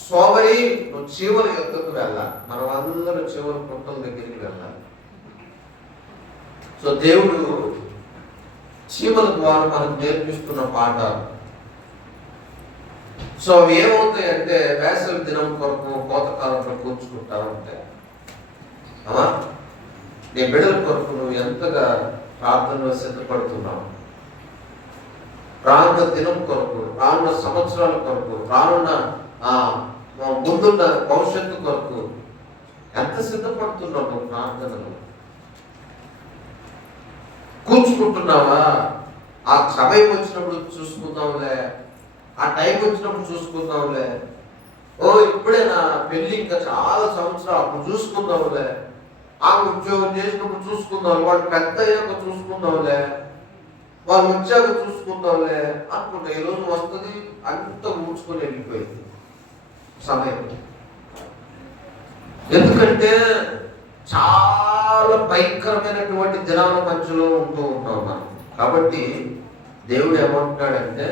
సోమరి నువ్వు చీమల యొద్దకు వెళ్ళాలి. మనం అందరూ చీమల పుట్టల దగ్గరికి వెళ్ళాలి. సో దేవుడు చీమల ద్వారా మనకు నేర్పిస్తున్న పాట. సో అవి ఏమవుతాయంటే వేసవి దినం కొరకు కోతకాలంలో కూర్చుకుంటా ఉంటాయి. నీ బిడ్డల కొరకు నువ్వు ఎంతగా ప్రార్థనలో సిద్ధపడుతున్నావు? రానున్న దినం కొరకు, రానున్న సంవత్సరాల కొరకు, రానున్న ముందున్న భవిష్యత్తు కొరకు ఎంత సిద్ధపడుతున్నావు నువ్వు ప్రార్థనలు? కూర్చుకుంటున్నావా? ఆ సమయం వచ్చినప్పుడు చూసుకుందాంలే, ఆ టైం వచ్చినప్పుడు చూసుకుందాంలే, ఇప్పుడే నా పెళ్ళి ఇంకా చాలా సంవత్సరాలు అప్పుడు చూసుకుందాంలే, ఆ ఉద్యోగం చేసినప్పుడు చూసుకుందాం, వాడు పెద్ద అయ్యాక చూసుకుందాంలే, వాళ్ళు వచ్చాక చూసుకుందాంలే అనుకుంటా. ఈ రోజు వస్తుంది, అంత ఊడ్చుకొని వెళ్ళిపోయింది సమయం. ఎందుకంటే చాలా భయంకరమైనటువంటి దినాల మధ్యలో ఉంటూ ఉంటాం మనం. కాబట్టి దేవుడు ఏమంటున్నాడంటే,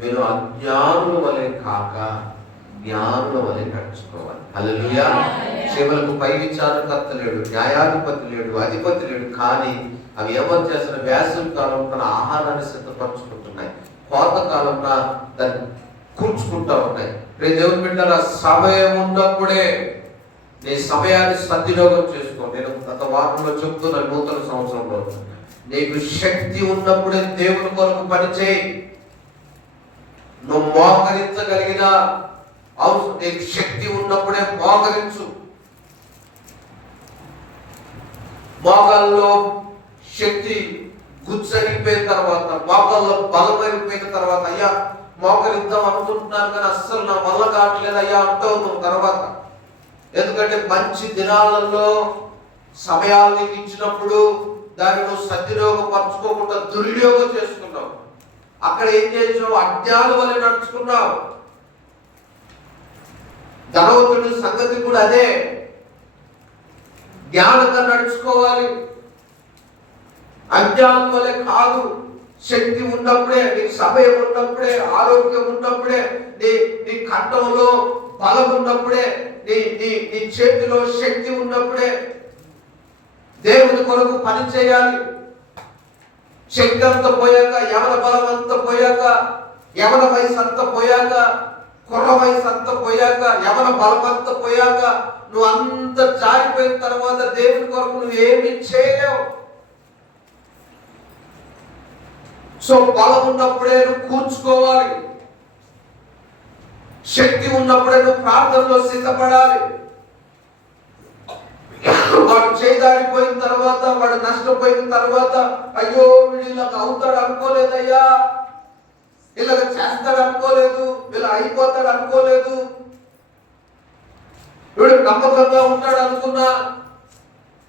మీరు అజ్ఞానుల వలె కాక జ్ఞానుల వలె నడుచుకోవాలి. హల్లెలూయా. చీమలకు పై విచారణకర్త లేడు, న్యాయాధిపతి లేడు, అధిపతి లేడు, కానీ అవి ఏమని చేస్తున్న వేసవి కాలం తన ఆహారాన్ని సిద్ధపరచుకుంటున్నాయి, కోత కాలంలో దాన్ని కూర్చుకుంటా ఉన్నాయి. దేవుని బిడ్డల సమయం ఉన్నప్పుడే నీ సమయాన్ని సద్వినియోగం చేసుకో. నేను గత వారంలో చెప్తున్నా, నూతన సంవత్సరంలో నీకు శక్తి ఉన్నప్పుడే దేవుని కొరకు పనిచేయి. నువ్వు మోకరించగలిగిన అవసరం, నీకు శక్తి ఉన్నప్పుడే మోకరించు. మోకాల్లో శక్తి గుచ్చరిపోయిన తర్వాత, మోకాల్లో బలం అయిపోయిన తర్వాత, అయ్యా మోకరిద్దాం అనుకుంటున్నాను కానీ అస్సలు నా వల్ల కావట్లేదు అయ్యా అంటావు నువ్వు తర్వాత. ఎందుకంటే మంచి దినాలలో సమయాలు నీకు ఇచ్చినప్పుడు దాన్ని నువ్వు సద్వినియోగపరచుకోకుండా దుర్వినియోగం చేసుకున్నావు. అక్కడ ఏం చేసావు? అజ్ఞానుల వలె నడుచుకున్నావు. ధనవంతుడి సంగతి కూడా అదే, జ్ఞానంగా నడుచుకోవాలి, అజ్ఞానుల వలె కాదు. శక్తి ఉన్నప్పుడే, నీకు సమయం ఉన్నప్పుడే, ఆరోగ్యం ఉన్నప్పుడే, నీ కంఠంలో బలం ఉన్నప్పుడే, నీ చేతిలో శక్తి ఉన్నప్పుడే దేవుని కొరకు పని చేయాలి. శక్తి అంతా పోయాక, యవన బలం అంతా పోయాక, యవన వయసు అంతా పోయాక, కుర్ర వయసు అంతా పోయాక, యవన బలం అంతా పోయాక, నువ్వు అంత జారిపోయిన తర్వాత దేవుని కొరకు నువ్వు ఏమి చేయలేవు. సో బలం ఉన్నప్పుడే నువ్వు కూర్చుకోవాలి, శక్తి ఉన్నప్పుడే నువ్వు ప్రార్థనలో సిద్ధపడాలి. వాడు చేదారిపోయిన తర్వాత, వాడు నష్టపోయిన తర్వాత, అయ్యో వీడు ఇలాగ అవుతాడు అనుకోలేదయ్యా, ఇలాగ చేస్తాడు అనుకోలేదు, ఇలా అయిపోతాడు అనుకోలేదు, వీడు నమ్మకంగా ఉంటాడు అనుకున్నా,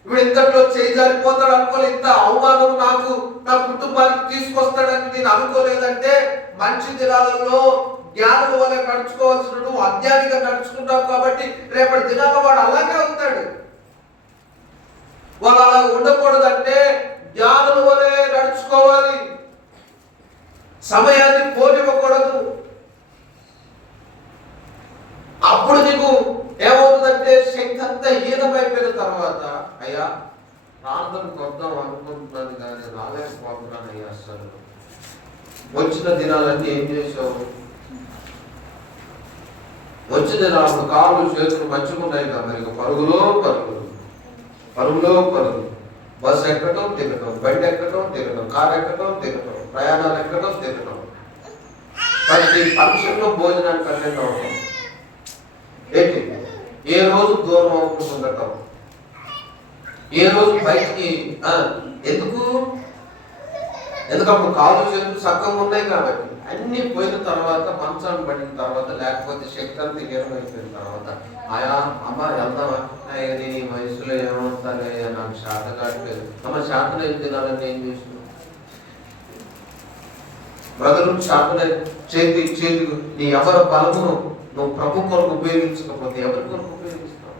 వీడు ఇంతట్లో చేజారిపోతాడు అనుకోలేదు, ఇంత అవమానం నాకు నా కుటుంబానికి తీసుకొస్తాడని నేను అనుకోలేదంటే మంచి దినాలలో జ్ఞానుల వల్ల నడుచుకోవాల్సిన నువ్వు అజ్ఞానిగా నడుచుకుంటావు కాబట్టి రేపటి దినాల్లో వాడు అలాగే అవుతాడు. వాళ్ళు అలా ఉండకూడదంటే జ్ఞానుల వలె నడుచుకోవాలి, సమయాన్ని పోనివ్వకూడదు. అప్పుడు నీకు ఏమవుతుందంటే శక్తి అంతా హీనమైపోయిన తర్వాత అయ్యా ప్రార్థనకు వద్దాం అనుకుంటున్నాను కానీ రాలేకపోతున్నాను అయ్యా. అసలు వచ్చిన దినాలన్నీ ఏం చేసావు? వచ్చిన దినాలు కాళ్ళు చేతులు మంచుకున్నాయి కదా, మరి పరుగులో పరుగులు, పరుగులో పరుగులు. బస్సు ఎక్కడం దిగటం, బండి ఎక్కడం దిగటం, కారు ఎక్కడం దిగటం, ప్రయాణాలు ఎక్కడం దిగటం, ప్రతి ఫంక్షన్లో భోజనానికి అటెండ్ అవటం. ఏంటి ఏ రోజు దూరం అవుతూ ఉండటం, ఏ రోజు బయటికి ఎందుకప్పుడు కాళ్ళు చేతులు సక్కగా ఉన్నాయి కాబట్టి. అన్ని పోయిన తర్వాత మంచాన్ని పడిన తర్వాత లేకపోతే శక్తి అంతా హీనమైపోయిన తర్వాత ఆయా అమ్మ వెళ్దామా, నీ వయసులో ఏమవుతానే నాకు శాత కావట్లేదు, అమ్మ శాతం ఏం తినాలని ఏం చేస్తున్నావు? బ్రదరు శాతం చేతి నీ ఎవరి బలమును నువ్వు ప్రభు కొరకు ఉపయోగించకపోతే ఎవరి కొరకు ఉపయోగిస్తావు?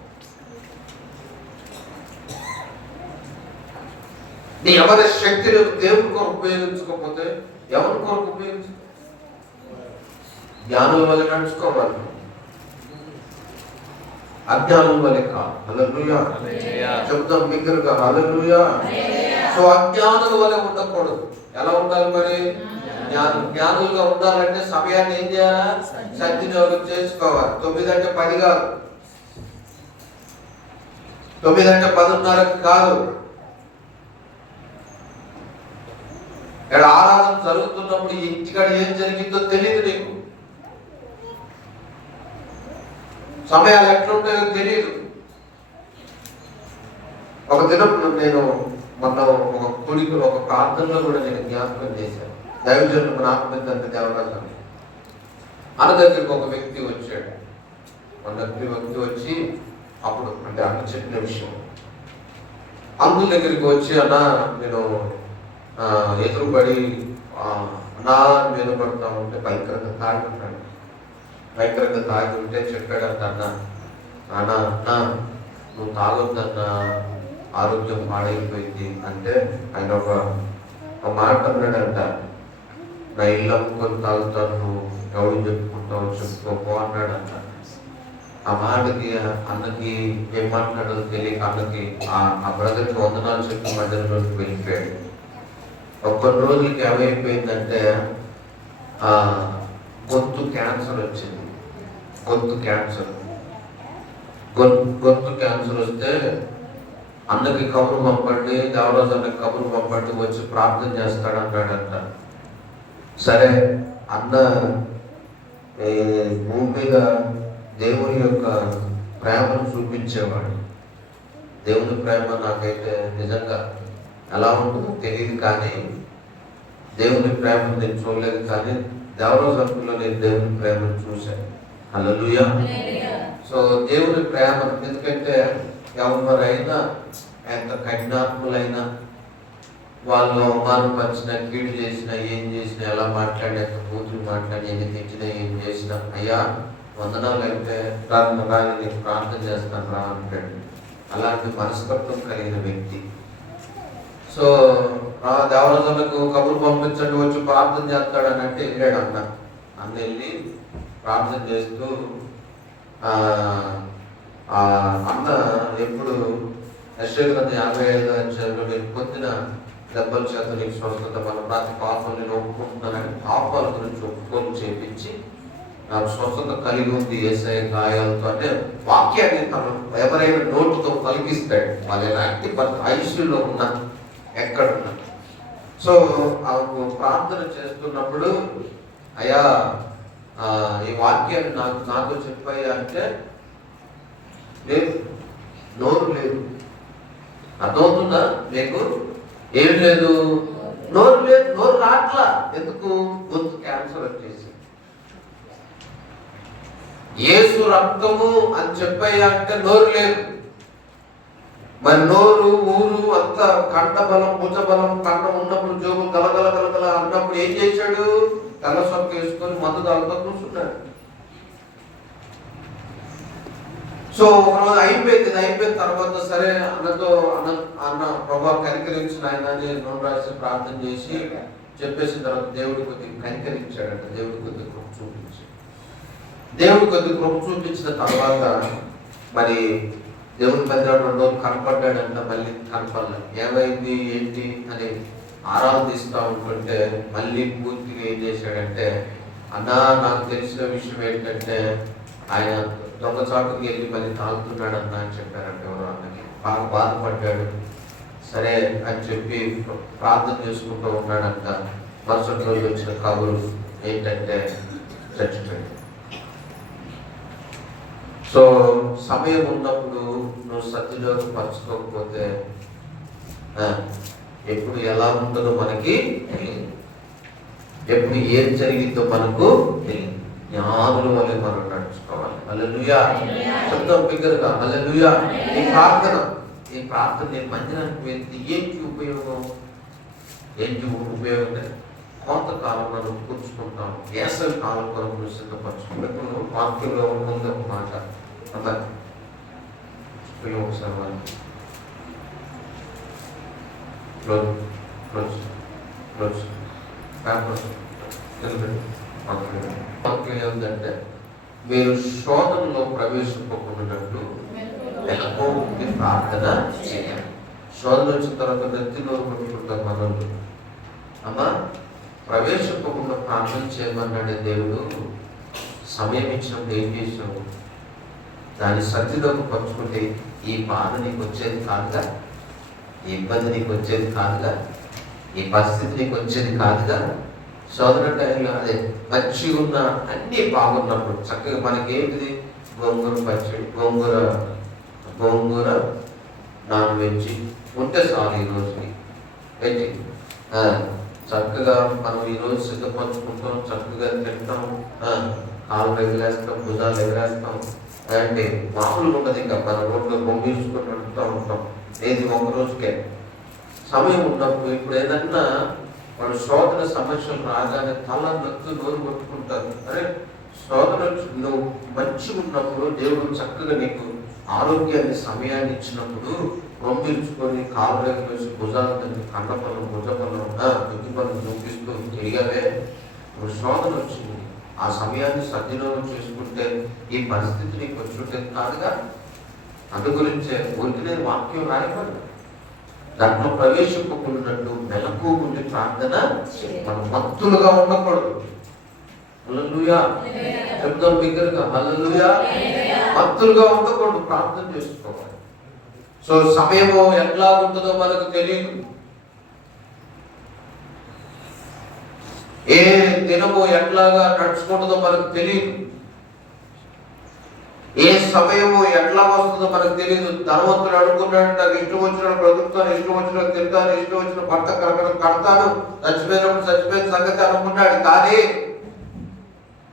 నీ ఎవరి శక్తిని దేవుడి కొరకు ఉపయోగించకపోతే ఎవరి కొరకు ఉపయోగించు? జ్ఞానుల వల్ల నడుచుకోవాలి, అజ్ఞానం వల్ల కాదు. హల్లెలూయా చెప్తాం బిగ్గరగా, హల్లెలూయా. సో అజ్ఞానుల వల్ల ఉండకూడదు. ఎలా ఉండాలి మరి? జ్ఞానులుగా ఉండాలంటే సమయాన్ని ఏం చేయాలి? సద్వినియోగం చేసుకోవాలి. 9 అంటే 10 కాదు, 9 అంటే 10:30 కాదు. ఇక్కడ ఆరాధన జరుగుతున్నప్పుడు ఇంటికాడ ఏం జరిగిందో తెలియదు నీకు, సమయాలు ఎట్లుంటాయో తెలియదు. ఒక దినం నేను మొన్న ఒక కుడికి ఒక ప్రార్థనలో కూడా నేను జ్ఞాపకం చేశాను. దైవజనులు మన ఆత్మీయంత దేవరాజు అన్న దగ్గరికి ఒక వ్యక్తి వచ్చాడు. మన దగ్గర వ్యక్తి వచ్చి అప్పుడు అంటే అన్న చెప్పిన విషయం, అంకుల్ దగ్గరికి వచ్చి అన్న నేను ఎదురుపడి నా వెనుపడతా ఉంటే భయంకరంగా తాగి ఉంటాడు. భయంకరంగా తాగి ఉంటే చెప్పాడంట, అన్న నువ్వు తాగొద్దన్నా ఆరోగ్యం పాడైపోయింది అంటే ఆయన ఒక మాట అన్నాడంట, నా ఇల్లు అమ్ముకొని తాగుతాను, నువ్వు ఎవరు చెప్పుకుంటావు చెప్పుకోపో అన్నాడంట. ఆ మాటకి అన్నకి ఏం మాట్లాడదో తెలియక అన్నకి ఆ బ్రదర్కి వందనాలు చెప్పి మధ్యలోకి వెళ్ళిపోయాడు. కొన్ని రోజులకి ఏమైపోయిందంటే గొంతు క్యాన్సర్ వచ్చింది. గొంతు క్యాన్సర్ వస్తే అన్నకి కబురు పంపండి, దేవరాజు అన్నకి కబురు పంపండి, వచ్చి ప్రార్థన చేస్తాడు అన్నాడంట. సరే అన్న భూమి మీద దేవుని యొక్క ప్రేమను చూపించేవాడు. దేవుని ప్రేమ నాకైతే నిజంగా ఎలా ఉంటుందో తెలియదు, కానీ దేవుని ప్రేమను నేను చూడలేదు, కానీ దేవరాజు అన్నలో నేను దేవుని ప్రేమను చూశాను. హల్లెలూయా. సో దేవుని ప్రేమ, ఎందుకంటే ఎవరైనా ఎంత కఠినాత్ములైనా, వాళ్ళు అవమానపరిచిన, కీడు చేసిన, ఏం చేసినా, ఎలా మాట్లాడి, ఎంత కూతురు మాట్లాడి, ఎన్ని తిట్టినా, ఏం చేసినా, అయ్యా వందనాలు అంటే నీకు ప్రార్థన చేస్తాను రా అంటాడు. అలాంటి మనస్తత్వం కలిగిన వ్యక్తి. సో దేవరాజులకు కబురు పంపించండి, వచ్చి ప్రార్థన చేస్తాడని అంటే వెళ్ళాడు అన్న వెళ్ళి ప్రార్థన చేస్తూ అన్న ఎప్పుడు యెషయా 55 అధ్యాయంలో నేను పొందిన దెబ్బల చేత నీకు స్వస్థత, మన ప్రతి పాపం నేను ఒప్పుకుంటున్నానని పాపాల గురించి ఒప్పుకొని చేపించి నాకు స్వస్థత కలిగి ఉంది యేసయ్య గాయాలతో అంటే వాక్యాన్ని తను ఎవరైనా నోటుతో పలికిస్తాడు. వాళ్ళు ఎలాంటి ఐసీయూలో ఉన్నా ఎక్కడున్నా. సో ప్రార్థన చేస్తున్నప్పుడు అయ్యా ఈ వాక్యాన్ని నాతో చెప్పాయా అంటే లేదు, నోరు లేదు. అర్థమవుతుందా మీకు? ఏం లేదు, నోరు లేదు, నోరు రాట్లా. ఎందుకు? గొంతు క్యాన్సర్ వచ్చేసి. యేసు రక్తము అని చెప్పాయా అంటే నోరు లేదు. మరి నోరు ఊరు అంతా కంట బలం భుజ బలం కంట ఉన్నప్పుడు జోబు గలగల గలగల అన్నప్పుడు ఏం చేశాడు? తెల్ల సొక్క వేసుకొని మందు తాగుతూ కూర్చున్నాడు. సో ఒకరోజు అయిపోయిన తర్వాత సరే అన్న ప్రభా కనికరించిన ఆయన నోరు రాసి ప్రార్థన చేసి చెప్పేసిన తర్వాత దేవుడి కొద్దిగా కనికరించాడంట. దేవుడి కొద్దిగా కృప చూపించాడు. దేవుడి కొద్దిగా కృప చూపించిన తర్వాత మరి దేవుని పెద్ద 2 రోజులు కనపడ్డాడంట. మళ్ళీ కనపడలేదు. ఏమైంది ఏంటి అని ఆరాధిస్తూ ఉంటుంటే మళ్ళీ పూర్తిగా ఏం చేశాడంటే, అన్నా నాకు తెలిసిన విషయం ఏంటంటే ఆయన దొంగచాటుకు వెళ్ళి మళ్ళీ తాగుతున్నాడన్నా అని చెప్పారంట. ఎవరో అన్నకి బాగా బాధపడ్డాడు. సరే అని చెప్పి ప్రార్థన చేసుకుంటూ ఉన్నాడంట. మరుసటి రోజు వచ్చిన కబురు ఏంటంటే చచ్చిపోయాడు. సో సమయం ఉన్నప్పుడు నువ్వు సద్వినియోగం పరచుకోకపోతే ఎప్పుడు ఎలా ఉంటుందో మనకి తెలియదు. ఎప్పుడు ఏం జరిగిందో మనకు తెలియదు. జ్ఞానుల వల్లే మనం నడుచుకోవాలి. హల్లెలూయా. శబ్దం బిగ్గరగా హల్లెలూయా. ఈ ప్రార్థన నేను మందిరానికి వెళ్తే ఏంటి ఉపయోగం? కొంతకాలం మనం కూర్చుకుంటాం. వేసవి కాలం కొరకు సిద్ధపరచుకుంటాం. వాక్యంలో ముందు ఒక మాట ఒకసారి ఏంటంటే మీరు శోధనలో ప్రవేశింపకున్నట్లు నెలకొంది ప్రార్థన చేయాలి. శోధన వచ్చిన తర్వాత నెత్తిలో కొట్టుకుంటారు మనల్ని. అమ్మా ప్రవేశింపకుండా ప్రార్థన చేయమన్నాడే దేవుడు. సమయం ఇచ్చినప్పుడు ఏం చేసావు? దాని సత్యలోకి పంచుకుంటే ఈ బాధ నీకు వచ్చేది కాదుగా, ఈ ఇబ్బంది నీకు వచ్చేది కాదుగా, ఈ పరిస్థితి నీకు వచ్చేది కాదుగా. శోధన టైంలో అదే మంచిగా ఉన్న అన్నీ బాగున్నప్పుడు చక్కగా మనకేంటిది గోంగూర పచ్చడి, గోంగూర నాన్ వెజ్ ఉంటే చాలు ఈ రోజుకి ఏంటి చక్కగా మనం ఈరోజు సిద్ధపరచుకుంటాం, చక్కగా తింటాం, కాళ్ళు ఎగరేస్తాం, భుజాలు ఎగరేస్తాం. అంటే మామూలుగా ఉండదు. ఇంకా మన రోడ్లో బొమ్మించుకొని నడుపుతూ ఉంటాం. ఏది ఒక రోజుకే సమయం ఉన్నప్పుడు. ఇప్పుడు ఏదన్నా మన శోధన సమస్యలు రాగానే తల నొక్కి నోరు కొట్టుకుంటారు. అరే శోధన నువ్వు మంచిగా ఉన్నప్పుడు దేవుడు చక్కగా నీకు ఆరోగ్యాన్ని సమయాన్ని ఇచ్చినప్పుడు పంపించుకొని కాలు రేఖలు వేసి భుజాలు తండ్రి కండపలం భుజపలం దుగ్గిపలం చూపిస్తూ తిరిగావే. నువ్వు శోధన వచ్చింది. ఆ సమయాన్ని సద్వినియోగం చేసుకుంటే ఈ పరిస్థితి నీకు వచ్చుంటేది కాదుగా. అందు గురించే ఊరికి వాక్యం రాయబడి దాంట్లో ప్రవేశింపకున్నట్టు మెలకు ఉండి ప్రార్థన మనం మత్తులుగా ఉండకూడదు. హల్లెలూయా. శబ్దం బిగ్గరగా హల్లెలూయా. మత్తులుగా ఉండకూడదు, ప్రార్థన చేసుకోవాలి. సో సమయము ఎట్లా ఉంటుందో మనకు తెలియదు. ఏ దినము ఎట్లాగా నడుచుకుంటుందో మనకు తెలియదు. ఏ సమయము ఎట్లా వస్తుందో మనకు తెలియదు. ధనవంతుడు అనుకున్నాడు, నాకు ఇష్టం వచ్చిన బ్రతుకుతాను, ఇష్టం వచ్చిన తింటాను, ఇష్టం వచ్చిన భర్త కడతాను, చచ్చిపోయిన సంగతి అనుకున్నాడు. కానీ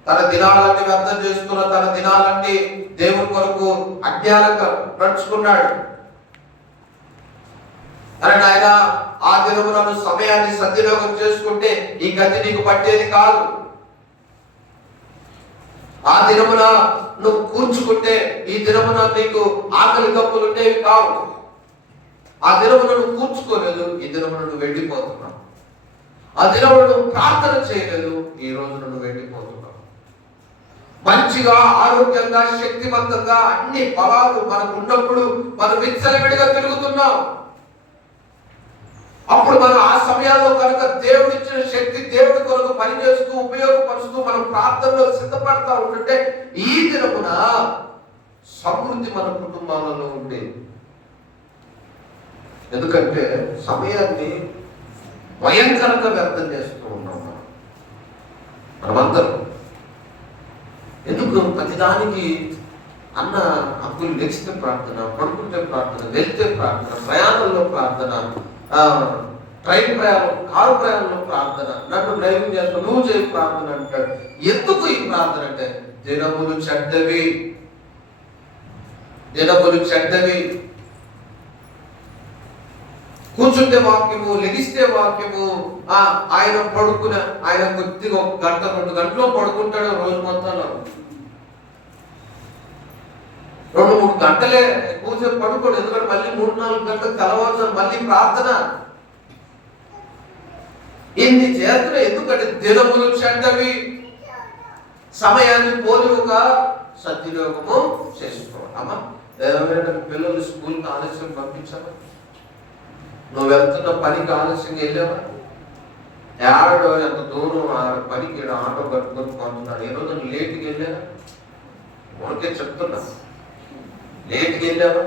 తన దినాలన్నీ వ్యర్థం చేసుకున్న, తన దినాలన్నీ దేవుని కొరకు అజ్ఞానంగా నడుచుకున్నాడు. అరే నాయన, ఆ దినమున సమయాన్ని సద్వినియోగం చేసుకుంటే ఈ గతి నీకు పట్టేది కాదు. ఆ దినమున నువ్వు కూర్చుకుంటే ఈ దినమున నీకు ఆకలి కప్పులు ఉండేవి కావు. ఆ దినమున నువ్వు కూర్చుకోలేదు, ఈ దినమున నువ్వు వెళ్ళిపోతున్నావు. ఆ దినమున నువ్వు ప్రార్థన చేయలేదు, ఈ రోజు నువ్వు వెళ్ళిపోతున్నావు. మంచిగా ఆరోగ్యంగా శక్తివంతంగా అన్ని బలాలు మనకు ఉన్నప్పుడు మనం విచ్చలవిడిగా తిరుగుతున్నాం. అప్పుడు మనం ఆ సమయాల్లో కనుక దేవుడు ఇచ్చిన శక్తి దేవుడి కొరకు పనిచేస్తూ ఉపయోగపరుస్తూ మనం ప్రార్థనలో సిద్ధపడతా ఉంటుంటే ఈ దినమున సమృద్ధి మన కుటుంబాలలో ఉండేది. ఎందుకంటే సమయాన్ని భయంకరంగా వ్యర్థం చేస్తూ ఉన్నాం మనమందరం. ఎందుకు ప్రతిదానికి అన్న అంకులు లెక్కిస్తే ప్రార్థన, పడుకుంటే ప్రార్థన, వెళ్తే ప్రార్థన, ప్రయాణంలో ప్రార్థన, ట్రైన్ ప్రయాణం, కారు ప్రయాణంలో ప్రార్థన, నన్ను డ్రైవింగ్ చేస్తా నువ్వు చేయి ప్రార్థన అంటాడు. ఎందుకు ఈ ప్రార్థన అంటే దినములు చెడ్డవి, దినములు చెడ్డవి. కూర్చుంటే వాక్యము, లెగిస్తే వాక్యము. ఆయన పడుకునే, ఆయన కొద్దిగా 1 గంట 2 గంటలో పడుకుంటాడు రోజు మొత్తంలో. 2-3 గంటలే కూర్చొని పడుకోడు. ఎందుకంటే మళ్ళీ 3-4 గంటలకు తెల్లవారుజాము మళ్ళీ ప్రార్థన. ఇన్ని చేతులు ఎందుకంటే దినములు చెడ్డవి, సమయాన్ని పోలిక సద్వినియోగము చేసుకోవాలి. అమ్మా ఎవరైనా పిల్లలు స్కూల్కి ఆలస్యం పంపించావా? నువ్వు వెళ్తున్న పనికి ఆలస్యంగా వెళ్ళావా? ఏడో ఎంత దూరం ఆ పనికి ఆటో కట్టుకొని పోతున్నాడు. ఏ రోజు లేట్కి వెళ్ళావా? ఓకే చెప్తున్నా, లేట్కి వెళ్ళావా?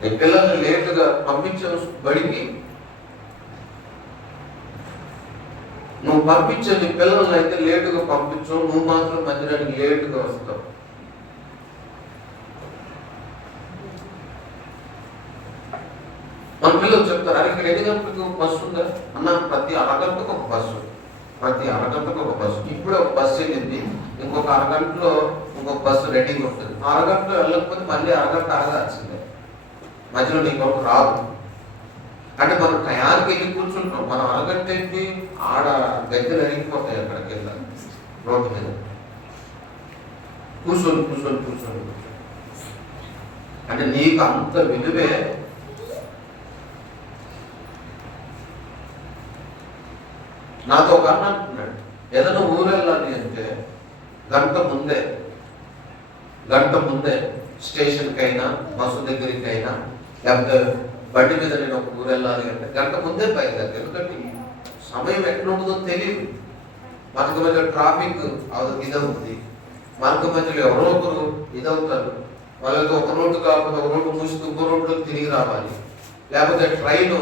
నీ పిల్లల్ని లేటుగా పంపించావు బడికి. నువ్వు పంపించే నీ పిల్లల్ని అయితే లేటుగా పంపించు, నువ్వు మాత్రం మందిరానికి లేటుగా వస్తావు. మన పిల్లలు చెప్తారు, అరే ఇక్కడ 8 గంటలకు ఒక బస్సు ఉందా అన్న? ప్రతి అరగంటకు ఒక బస్సు, ప్రతి అరగంటకు ఒక బస్సు. ఇప్పుడే ఒక బస్సు వెళ్ళింది, ఇంకొక అరగంటలో ఇంకొక బస్సు రెడీగా ఉంటుంది. అరగంటలో వెళ్ళకపోతే మళ్ళీ అరగంట ఆగాల్సిందే, మధ్యలో నీకు రాదు. అంటే మనం టయానికి వెళ్ళి కూర్చుంటాం. మనం అరగంట ఏంటి, ఆడ గద్దెలు అరిగిపోతాయి అక్కడికి వెళ్ళాలి రోడ్డు మీద. కూర్చొని కూర్చొని కూర్చొని అంటే నీకు అంత విలువే. నాతో ఒక అన్న అంటున్నాడు, ఏదైనా ఊరు వెళ్ళాలి అంటే గంట ముందే స్టేషన్కి అయినా బస్సు దగ్గరికి అయినా లేకపోతే బండి మీద నేను ఒక ఊరు వెళ్ళాలి అంటే గంట ముందే బయలుదేరు. ఎందుకంటే సమయం ఎట్లా ఉంటుందో తెలియదు. మనకు మధ్య ట్రాఫిక్ ఇదవుతుంది, మనకు మధ్యలో ఎవరో ఒకరు ఇదవుతారు. వాళ్ళతో ఒక రోడ్డు కాకుండా ఒక రోడ్డు మూసి ఇంకో రోడ్లో తిరిగి రావాలి. లేకపోతే ట్రైన్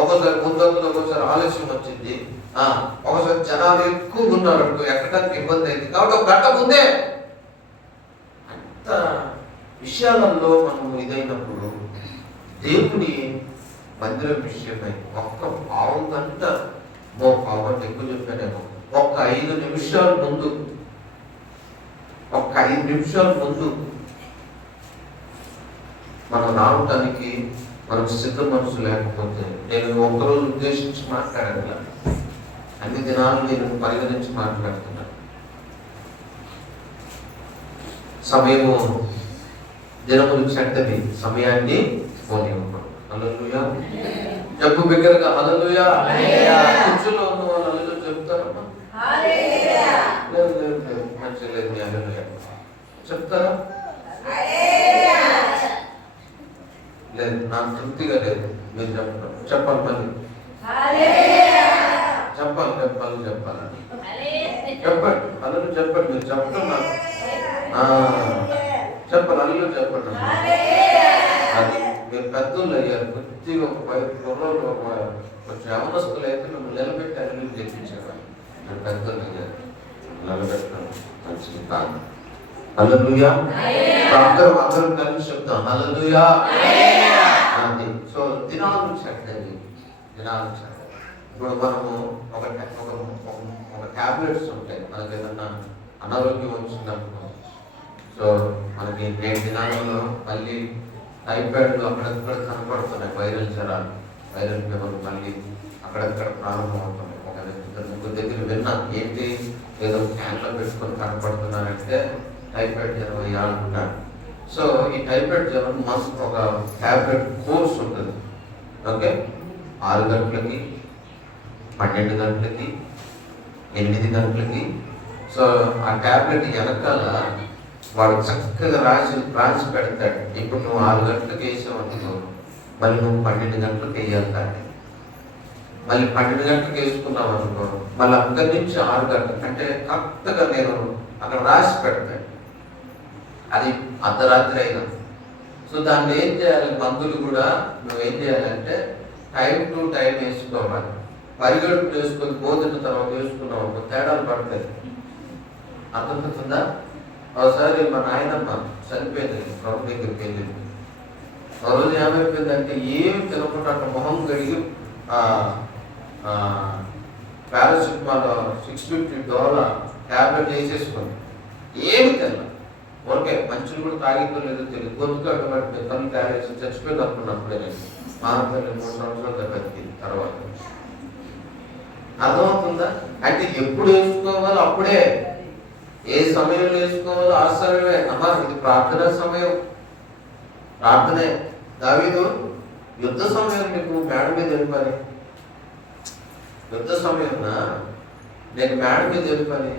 ఒక్కోసారి ముందవుతుంది, ఒక్కోసారి ఆలస్యం వచ్చింది, ఒకసారి జనాలు ఎక్కువ ఉన్నారు అనుకో, ఎక్కడానికి ఇబ్బంది అయింది. కాబట్టి ఒక గంట ముందే అంత విషయాలలో మనం ఇదైనప్పుడు దేవుని మందిరం విషయమై ఒక్క పావు గంట పావుగంట ఎక్కువ చెప్పానేమో, ఒక్క 5 నిమిషాల ముందు, ఒక్క 5 నిమిషాల ముందు మనం రావటానికి మనకు సిద్ధ మనసు లేకపోతే, నేను ఒక్కరోజు ఉద్దేశించి మాట్లాడాను, అన్ని దినాలు నేను పరిగణించి మాట్లాడుతున్నాను. సమయము దినములు చెడ్డవి, సమయాన్ని పోనివ్వకూడదు. హల్లెలూయా. చెప్పు బిగ్గరగా హల్లెలూయా. కుర్చీలో ఉన్న వాళ్ళు హల్లెలూయా చెప్తారమ్మా? లేదు మంచిగా లేదు మీ హల్లెలూయా చెప్తారా? లేదు, నాకు తృప్తిగా లేదు. మీరు చెప్పాలి మళ్ళీ చెప్పాలి, చెప్పాలి చెప్పాలని చెప్పండి. అల్లు చెప్పండి, మీరు చెప్తున్నారు చెప్పండి, అల్లు చెప్పండి. అది మీరు పెద్దోళ్ళు అయ్యారు, కొద్దిగా కుర్రోళ్ళు కొంచెం యవనస్తులు అయితే మిమ్మల్ని నిలబెట్టి అల్లు తెప్పించేవారు. మీరు పెద్దోళ్ళు అయ్యారు, నిలబెట్టడం మంచిది కాదు. హల్లెలూయా. అందరం కలిసి చెప్తాం హల్లెలూయా. సో దినాలు చెడ్డవి, దినాలు చెడ్డవి. ఇప్పుడు మనము ఒక ట్యాబ్లెట్స్ ఉంటాయి, మనకి ఏదన్నా అనారోగ్యం వచ్చినప్పుడు. సో మనకి నేటి దినాలలో మళ్ళీ టైఫాయిడ్లు అక్కడక్కడ కనపడుతున్నాయి, వైరల్ జ్వరాలు, వైరల్ ఫీవర్లు మళ్ళీ అక్కడక్కడ ప్రారంభం అవుతున్నాయి. ఒక దగ్గర విన్నా, ఏంటి ఏదో క్యాన్లో పెట్టుకొని కనపడుతున్నారంటే టైఫాయిడ్ జ్వరం అంటున్నాడు. సో ఈ టైఫాయిడ్ జ్వరం మస్తు ఒక ట్యాబ్లెట్ కోర్స్ ఉంటుంది. ఓకే, 6 గంటలకి, 12 గంటలకి, 8 గంటలకి. సో ఆ ట్యాబ్లెట్ వెనకాల వాడు చక్కగా రాసి పెడతాడు. ఇప్పుడు నువ్వు 6 గంటలకు వేసావు అనుకో, మళ్ళీ నువ్వు 12 గంటలకు వేయాలి. కానీ మళ్ళీ 12 గంటలకు వేసుకున్నావు అనుకో, మళ్ళీ అక్కడి నుంచి 6 గంటలకు, అంటే కరెక్ట్గా నేను అక్కడ రాసి పెడతాడు. అది అర్ధరాత్రి అయినా. సో దాన్ని ఏం చేయాలి, మందులు కూడా నువ్వేం చేయాలంటే టైం టు టైం వేసుకోవాలి. పరిగెడుపు వేసుకొని భోజన తర్వాత వేసుకున్నావు, తేడాలు పడతాయి. అర్థమవుతుందా? ఒకసారి మా నాయనమ్మ చనిపోయింది, ప్రభు దగ్గరికి వెళ్ళింది. ఆ రోజు ఏమైపోయిందంటే ఏమి తినకుండా అట్లా మొహం కడిగి పారాసిటమాల్ $650 ట్యాబ్లెట్ వేసేసుకుంది. ఏమి తిన్నా ఓకే మంచులు కూడా తాగిందో లేదో తెలియదు, గొంతుకు అటువంటి తను తయారేసి చచ్చిపోయింది అనుకున్నప్పుడే నేను మా తల్లి 3 సంవత్సరాలు బతికింది తర్వాత. అర్థమవుతుందా? అంటే ఎప్పుడు వేసుకోవాలో అప్పుడే, ఏ సమయంలో వేసుకోవాలో ఆ సమయమే. అమ్మా ఇది ప్రార్థనా సమయం, ప్రార్థనే. దావీదు యుద్ధ సమయం నీకు మేడ మీద వెళ్ళిపని, యుద్ధ సమయంలో నేను మేడ మీద వెళ్ళిపని,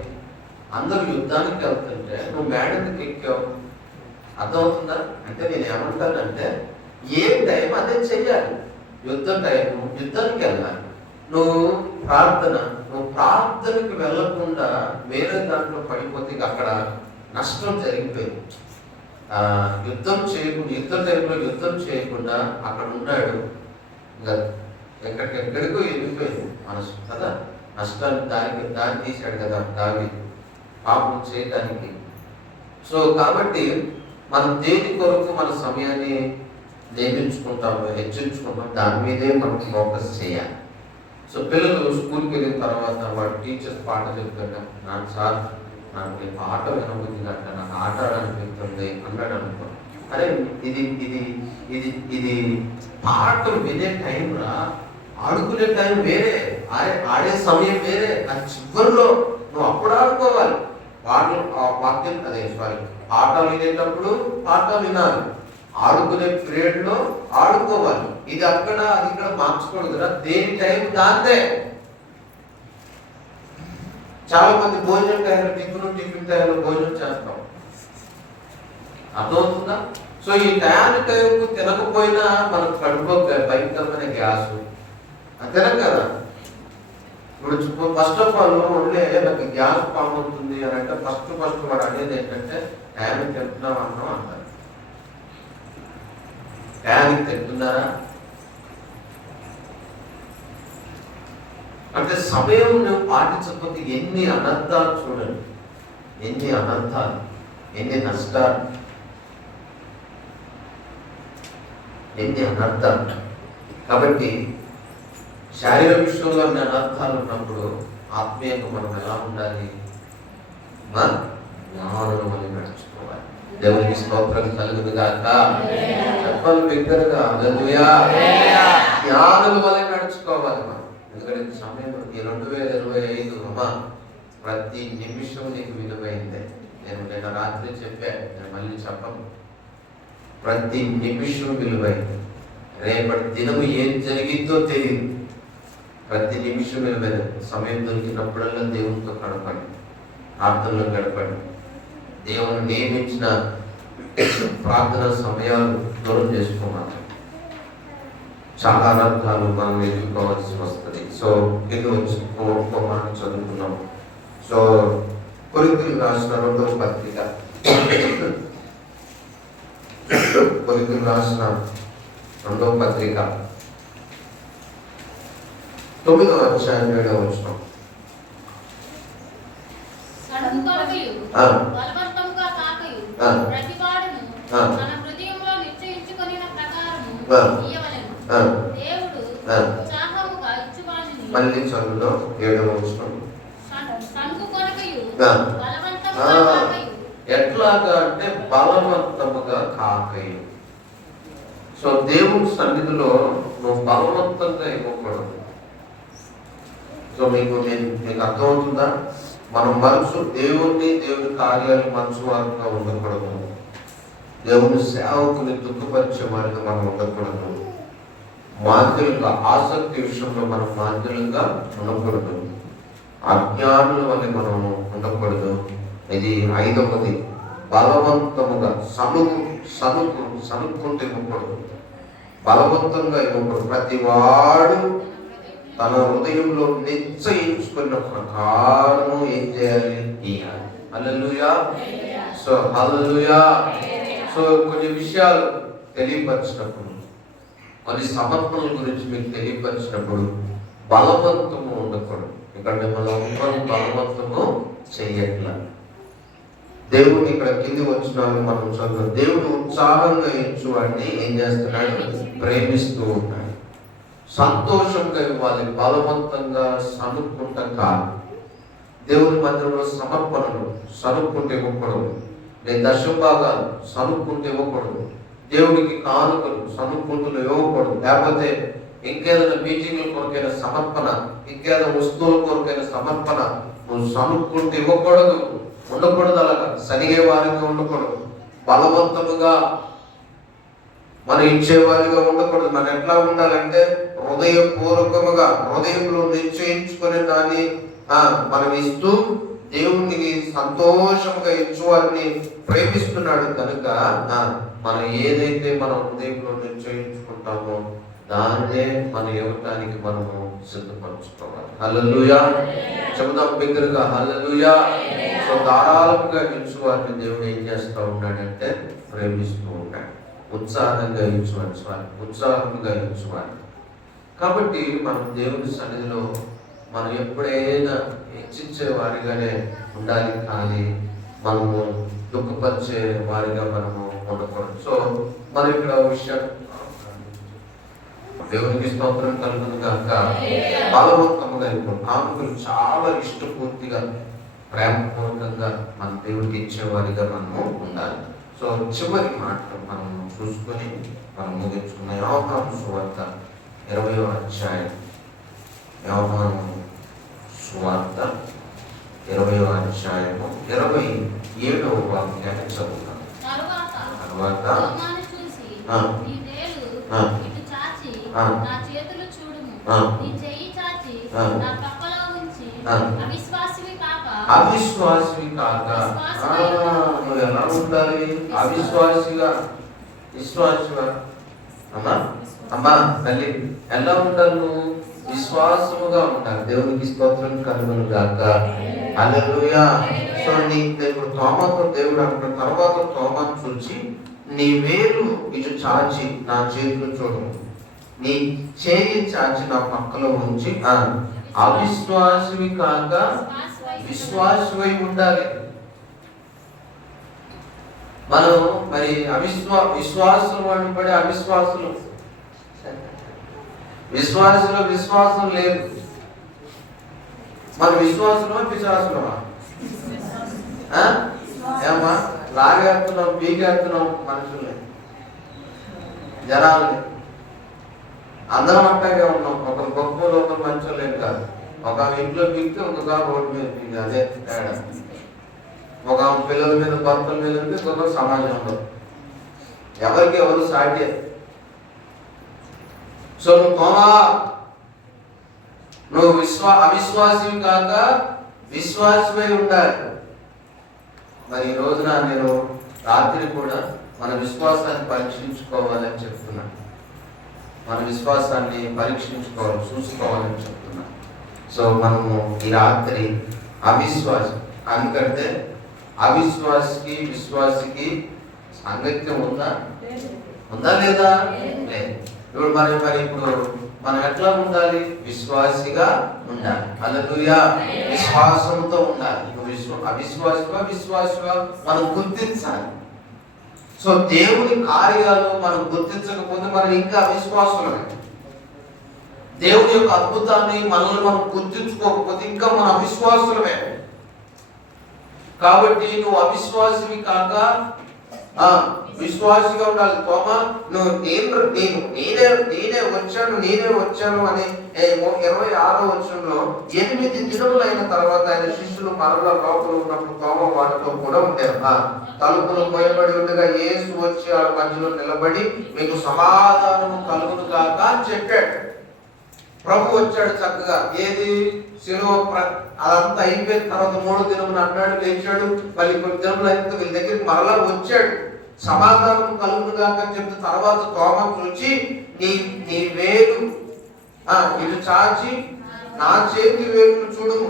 అందరూ యుద్ధానికి వెళ్తుంటే నువ్వు మేడ మీద ఎక్కావు. అర్థమవుతుందా? అంటే నేను ఏమంటానంటే ఏ టైం అదే చెయ్యాలి. యుద్ధ టైం యుద్ధానికి వెళ్ళాలి. నువ్వు ప్రార్థనకి వెళ్ళకుండా వేరే దాంట్లో పడిపోతే అక్కడ నష్టం జరిగిపోయింది. యుద్ధ టైంలో యుద్ధం చేయకుండా అక్కడ ఉన్నాడు, ఎక్కడికెక్కడికో వెళ్ళిపోయింది మనసు కదా. నష్టాన్ని దాన్ని తీశాడు కదా దావీదు పాపం చేయడానికి. సో కాబట్టి మనం దేని కొరకు మన సమయాన్ని నియమించుకుంటాము, హెచ్చించుకుంటాం, దాని మీదే మనం ఫోకస్ చేయాలి. సో పిల్లలు స్కూల్కి వెళ్ళిన తర్వాత వాడు టీచర్స్ పాట చెప్తుంటే నాకు సార్ నాకు పాట వినబుద్ధి కంటే నాకు ఆట ఆడాలనిపిస్తుంది అన్నాడు అనుకో. అరే ఇది ఇది ఇది ఇది పాటలు వినే టైం రా, ఆడుకునే టైం వేరే, ఆడే సమయం వేరే. అది చివరిలో నువ్వు అప్పుడు ఆడుకోవాలి. వాక్యం పాఠాలు వినేటప్పుడు పాఠాలు వినాలి, ఆడుకునే పీరియడ్ లో ఆడుకోవాలి. ఇది అక్కడ అది ఇక్కడ మార్చుకోవడం కదా, దేని టైం దాంతే. చాలా మంది భోజనం టైంలో టిఫిన్ టైంలో భోజనం చేస్తాం. అర్థమవుతుందా? సో ఈ టైంకు తినకపోయినా మనకు కడుపు భయంకరమైన గ్యాస్ తినక కదా. ఇప్పుడు ఫస్ట్ ఆఫ్ ఆల్ ఉండే నాకు గ్యాస్ ఫామ్ అవుతుంది అని అంటే ఫస్ట్ వాడు అనేది ఏంటంటే టైంకి తింటున్నాం అన్నాం అంటారు. టైంకి తింటున్నారా అంటే సమయం నువ్వు పాటించకపోతే ఎన్ని అనర్థాలు చూడండి, ఎన్ని అనర్థాలు, ఎన్ని నష్టాలు, ఎన్ని అనర్థాలు. కాబట్టి శారీరక విషయంలో అన్ని అనర్థాలు ఉన్నప్పుడు ఆత్మీయంగా మనం ఎలా ఉండాలి? జ్ఞానుల వలె నడుచుకోవాలి. దేవునికి స్తోత్రం కలుగును గాక. చెప్పాలి బిగ్గరగా హల్లెలూయా. జ్ఞానుల వలె నడుచుకోవాలి మనం. ఎందుకంటే సమయం ఈ 2025 అమ్మా ప్రతి నిమిషం నీకు విలువైందే. నేను రాత్రి చెప్పాను, నేను మళ్ళీ చెప్పను. ప్రతి నిమిషం విలువైంది. రేపటి దినము ఏం జరిగిందో తెలియదు. ప్రతి నిమిషం విలువైంది. సమయం దొరికినప్పుడల్లా దేవునితో గడపండి, ప్రార్థనలో గడపండి. దేవుని నియమించిన ప్రార్థన సమయాలు దూరం చేసుకోవాలి. చాలా అనర్థాలు మనం ఎదుర్కోవాల్సి వస్తుంది. సో ఇది వచ్చి మనం చదువుకున్నాం. సో కొరింథీయులకు రాసిన 2వ పత్రిక, కొరింథీయులకు రాసిన 2వ పత్రిక 9వ అధ్యాయం 7వ వచనం. మళ్ళీ చదువులో 7వ వచనం. ఎట్లాగా అంటే బలవంతముగా కాకయు. సో దేవుడి సన్నిధిలో నువ్వు బలవంతంగా ఇవ్వకూడదు. సో మీకు అర్థమవుతుందా? మనం మనసు దేవుడి కార్యాలు మనసు వారంగా ఉండకూడదు. దేవుని సేవకుని దుఃఖపరిచే వారిగా మనం ఉండకూడదు. మాధ్యులుగా ఆసక్తి విషయంలో మనం మాధ్యులుగా ఉండకూడదు. అజ్ఞానుల వల్ల మనం ఉండకూడదు. ఇది 5వది. బలవంతముగా సనుక్కుంటూ ఇవ్వకూడదు, బలవంతంగా ఇవ్వకూడదు. ప్రతి వాడు తన హృదయంలో నిశ్చయించుకున్న ప్రకారము ఏం చేయాలి? ఇయ్యాలి. హల్లెలూయా. సో హల్లెలూయా. సో కొన్ని విషయాలు తెలియపరిచినప్పుడు, కొన్ని సమర్పణల గురించి మీకు తెలియపరిచినప్పుడు బలవంతము ఉండకూడదు. ఎందుకంటే మనం బలవంతము చెయ్యట్లా. దేవుడు ఇక్కడ కింది వచ్చినాము మనం చదువు. దేవుడు ఉత్సాహంగా ఇచ్చువాడిని ఏం చేస్తున్నాడు? ప్రేమిస్తూ ఉన్నాడు. సంతోషంగా ఇవ్వాలి, బలవంతంగా సనుక్కుంటాం కాదు. దేవుని మందిరంలో సమర్పణలు సనుక్కుంటే ఇవ్వకూడదు. నీ దశభాగాలు సనుక్కుంటూ ఇవ్వకూడదు. దేవుడికి కానుకలు సనుక్కుంటూ ఇవ్వకూడదు. లేకపోతే ఇంకేదైనా మీటింగ్ల కొరకైన సమర్పణ, ఇంకేదైనా వస్తువుల కొరకైన సమర్పణ నువ్వు సనుక్కుంటూ ఇవ్వకూడదు, ఉండకూడదు. అలాగా సరిగే వారిగా ఉండకూడదు, బలవంతముగా మనం ఇచ్చేవారిగా ఉండకూడదు. మనం ఎట్లా ఉండాలంటే హృదయపూర్వకముగా, హృదయంలో నిశ్చయించుకునే దాన్ని మనం ఇస్తూ దేవునికి సంతోషంగా ఇచ్చేవారిని ప్రేమిస్తున్నాడు కనుక మనం ఏదైతే మనం హృదయంలో నిశ్చయించుకుంటామో దాన్నే మనం ఇవ్వటానికి మనము సిద్ధపరచుకోవాలి. హల్లెలూయా చెబుదాం బిగ్గరగా, హల్లెలూయా. సో ధారాళంగా ఇచ్చేవారిని దేవుడు ఏం చేస్తూ ఉన్నాడంటే ప్రేమిస్తూ ఉన్నాడు. ఉత్సాహంగా ఇచ్చేవాడు, ఉత్సాహంగా ఇచ్చేవాడు. కాబట్టి మనం దేవుని సన్నిధిలో మనం ఎప్పుడైనా హెచ్చించే వారిగానే ఉండాలి, కానీ మనము దుఃఖపరిచే వారిగా మనము ఉండకూడదు. సో మనం ఇక్కడ విషయం దేవునికి స్తోత్రం కలుగును కాక. బలవంతముగా కానుకలు చాలా ఇష్టపూర్తిగా ప్రేమపూర్వకంగా మన దేవుడికి ఇచ్చేవారిగా మనము ఉండాలి. సో చివరి మాటలు మనం చూసుకొని మనం ముగించుకున్న యోహాను సువార్త 20వ అధ్యాయం, యోహాను సువార్త 20వ అధ్యాయము 27వ వాక్యాన్ని చదువుతాం. తర్వాత అవిశ్వాసివి కాక. నువ్వు ఎలా ఉండాలి? అవిశ్వాసిగా, విశ్వాసిగా. అమ్మా తల్లి ఎలా ఉండాలి? నువ్వు విశ్వాసముగా ఉండాలి. దేవునికి స్తోత్రం కలుగును గాక. హల్లెలూయా. సో ఇప్పుడు తోమాతో దేవుడు అంటున్న తర్వాత తోమాను చూచి, నీ వేలు ఇటు చాచి నా చేతులు చూడు, నీ చేయి చాచి నా పక్కలో ఉంచి, అవిశ్వాసివి కాక విశ్వాసమై ఉండాలి. మనం మరి విశ్వాసం పడి అవిశ్వాసులు, విశ్వాసులో విశ్వాసం లేదు. మన విశ్వాసమా విశ్వాసమా? ఏమా లాగేస్తున్నాం, పీకేస్తున్నాం మనుషుల్ని, జనాల్ని. అందరం అట్టాగే ఉన్నాం. ఒకరు గొప్పలు, ఒకరు మంచోళ్ళు ఏం కాదు. ఒక ఇంట్లో పీకితే ఒక రోడ్డు మీద పీకి, అదే తేడా. ఒక పిల్లల మీద, భర్తల మీద ఉంటే కొందరు సమాజంలో ఎవరికి ఎవరు సాటి. సో నువ్వు అవిశ్వాసి కాక విశ్వాసమై ఉండాలి. మరి ఈ రోజున నేను రాత్రి కూడా మన విశ్వాసాన్ని పరీక్షించుకోవాలని చెప్తున్నాను. మన విశ్వాసాన్ని పరీక్షించుకోవాలి, చూసుకోవాలని చెప్తున్నాను. సో మనము ఈ రాత్రి అవిశ్వాసం, ఎందుకంటే అవిశ్వాసికి విశ్వాసికి సాంగత్యం ఉందా లేదా? లేదు. ఇప్పుడు ఇప్పుడు మనం ఎట్లా ఉండాలి? విశ్వాసిగా ఉండాలి. హల్లెలూయా. విశ్వాసంతో ఉండాలి. అవిశ్వాసిగా మనం గుర్తించాలి. సో దేవుని కార్యాలు మనం గుర్తించకపోతే మనం ఇంకా అవిశ్వాసులమే. దేవుని యొక్క అద్భుతాన్ని మనల్ని మనం గుర్తించుకోకపోతే ఇంకా మన అవిశ్వాసులమే. కాబట్టి నువ్వు అవిశ్వాసివి కాక విశ్వాసిగా ఉండాలి. తోమా నువ్వు నేనే వచ్చాను అని 26వ వచనంలో 8 దినములైన తర్వాత ఆయన శిష్యులు మరలా లోపల ఉన్నప్పుడు తోమా వాటితో కూడా ఉంటారు. తలుపులు మొయబడి ఉండగా యేసు వచ్చి ఆ మధ్యలో నిలబడి మీకు సమాధానము కలుగును కాక అని చెప్పాడు. ప్రభు వచ్చాడు చక్కగా. ఏది శిలువ అదంతా అయిపోయిన తర్వాత 3వ దినమున అన్నాడు, లేచాడు. మళ్ళీ కొన్ని దినములు అయిన వీళ్ళ దగ్గరికి మరలా వచ్చాడు. సమాధానం కలుగును కాక అని చెప్తే తర్వాత తోమా చూచి, నీ వేలు ఇటు చాచి నా చేతి వేలును చూడుము,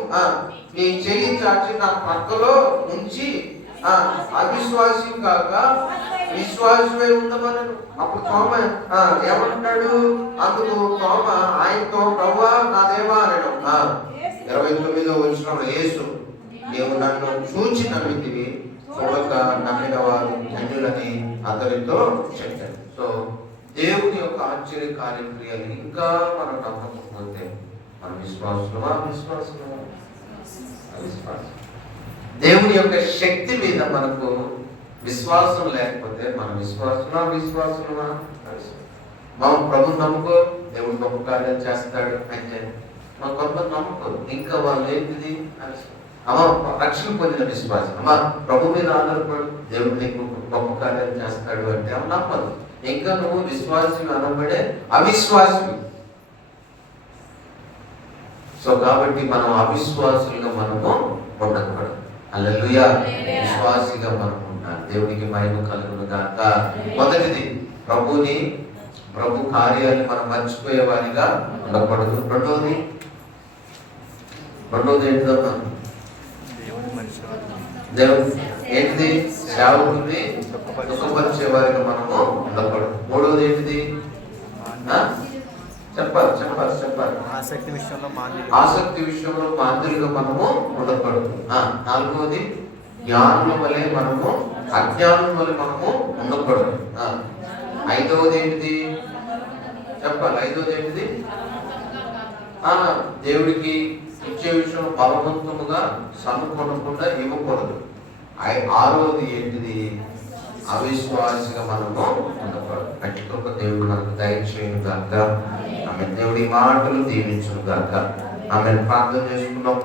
నీ చెయ్యి చాచి నా పక్కలో ఉంచి అవిశ్వాసి కాక విశ్వాసమై ఉండమని. అప్పుడు తోమ ఏమంటాడు? అందుకు తోమ ఆయనతో, ప్రభువా నా దేవా అనడం. 29వ వచనంలో యేసు, నీవు నన్ను చూచి నమ్మితివి, చూడక నమ్మిన వారు ధన్యులని అతనితో చెప్పారు. సో దేవుని యొక్క ఆశ్చర్య కార్యక్రియలు ఇంకా మనం నమ్మకపోతే మన విశ్వాసమా? దేవుని యొక్క శక్తి మీద మనకు విశ్వాసం లేకపోతే మన విశ్వాసమా మనం ప్రభుని నమ్ముకో, దేవుడు గొప్ప కార్యాలు చేస్తాడు అంటే మన కొంతమంది నమ్ముకోరు. ఇంకా వాళ్ళు ఏంటిది అమ్మ రక్షణ పొందిన విశ్వాసం, అమ్మ ప్రభు మీద ఆధారపడు, దేవుడు నీకు గొప్ప కార్యాలు చేస్తాడు అంటే అమ్మ నమ్మదు. ఇంకా నువ్వు విశ్వాసం అనబడే అవిశ్వాసం. సో కాబట్టి మనం అవిశ్వాసులుగా మనము ఉండకూడదు. హల్లెలూయా. విశ్వాసిగా మనం ఉండాలి. దేవునికి మహిమ కలుగును గాక. మొదటిది ప్రభు కార్యాలు మనం మర్చిపోయే వారిగా ఉండకూడదు. రెండోది ఏంటిదమ్మా? దేవుడు ఏంటిది? సేవకుని దుఃఖపరిచే వారిగా మనము ఉండకూడదు. మూడోది ఏంటిది? చెప్పాలి. ఆసక్తి విషయంలో మాదిరిగా మనము ఉండకూడదు. నాలుగోది జ్ఞానుల వలె మనము అజ్ఞానుల వలె మనము ఉండకూడదు. ఐదవది ఏంటిది? చెప్పాలి. ఐదవది ఏంటిది? దేవుడికి ఇచ్చే విషయంలో బలవంతముగా సనుకొనకుండా ఇవ్వకూడదు. ఆరోది ఏంటిది? అవిశ్వాసిగా మనము ఉండకూడదు. అట్టి గొప్ప దేవుడు మనకు దయచేయును గాక. ఆమె దేవుడి మాటలు దీవించును గాక. ఆమె ప్రార్థన చేసుకున్నాం.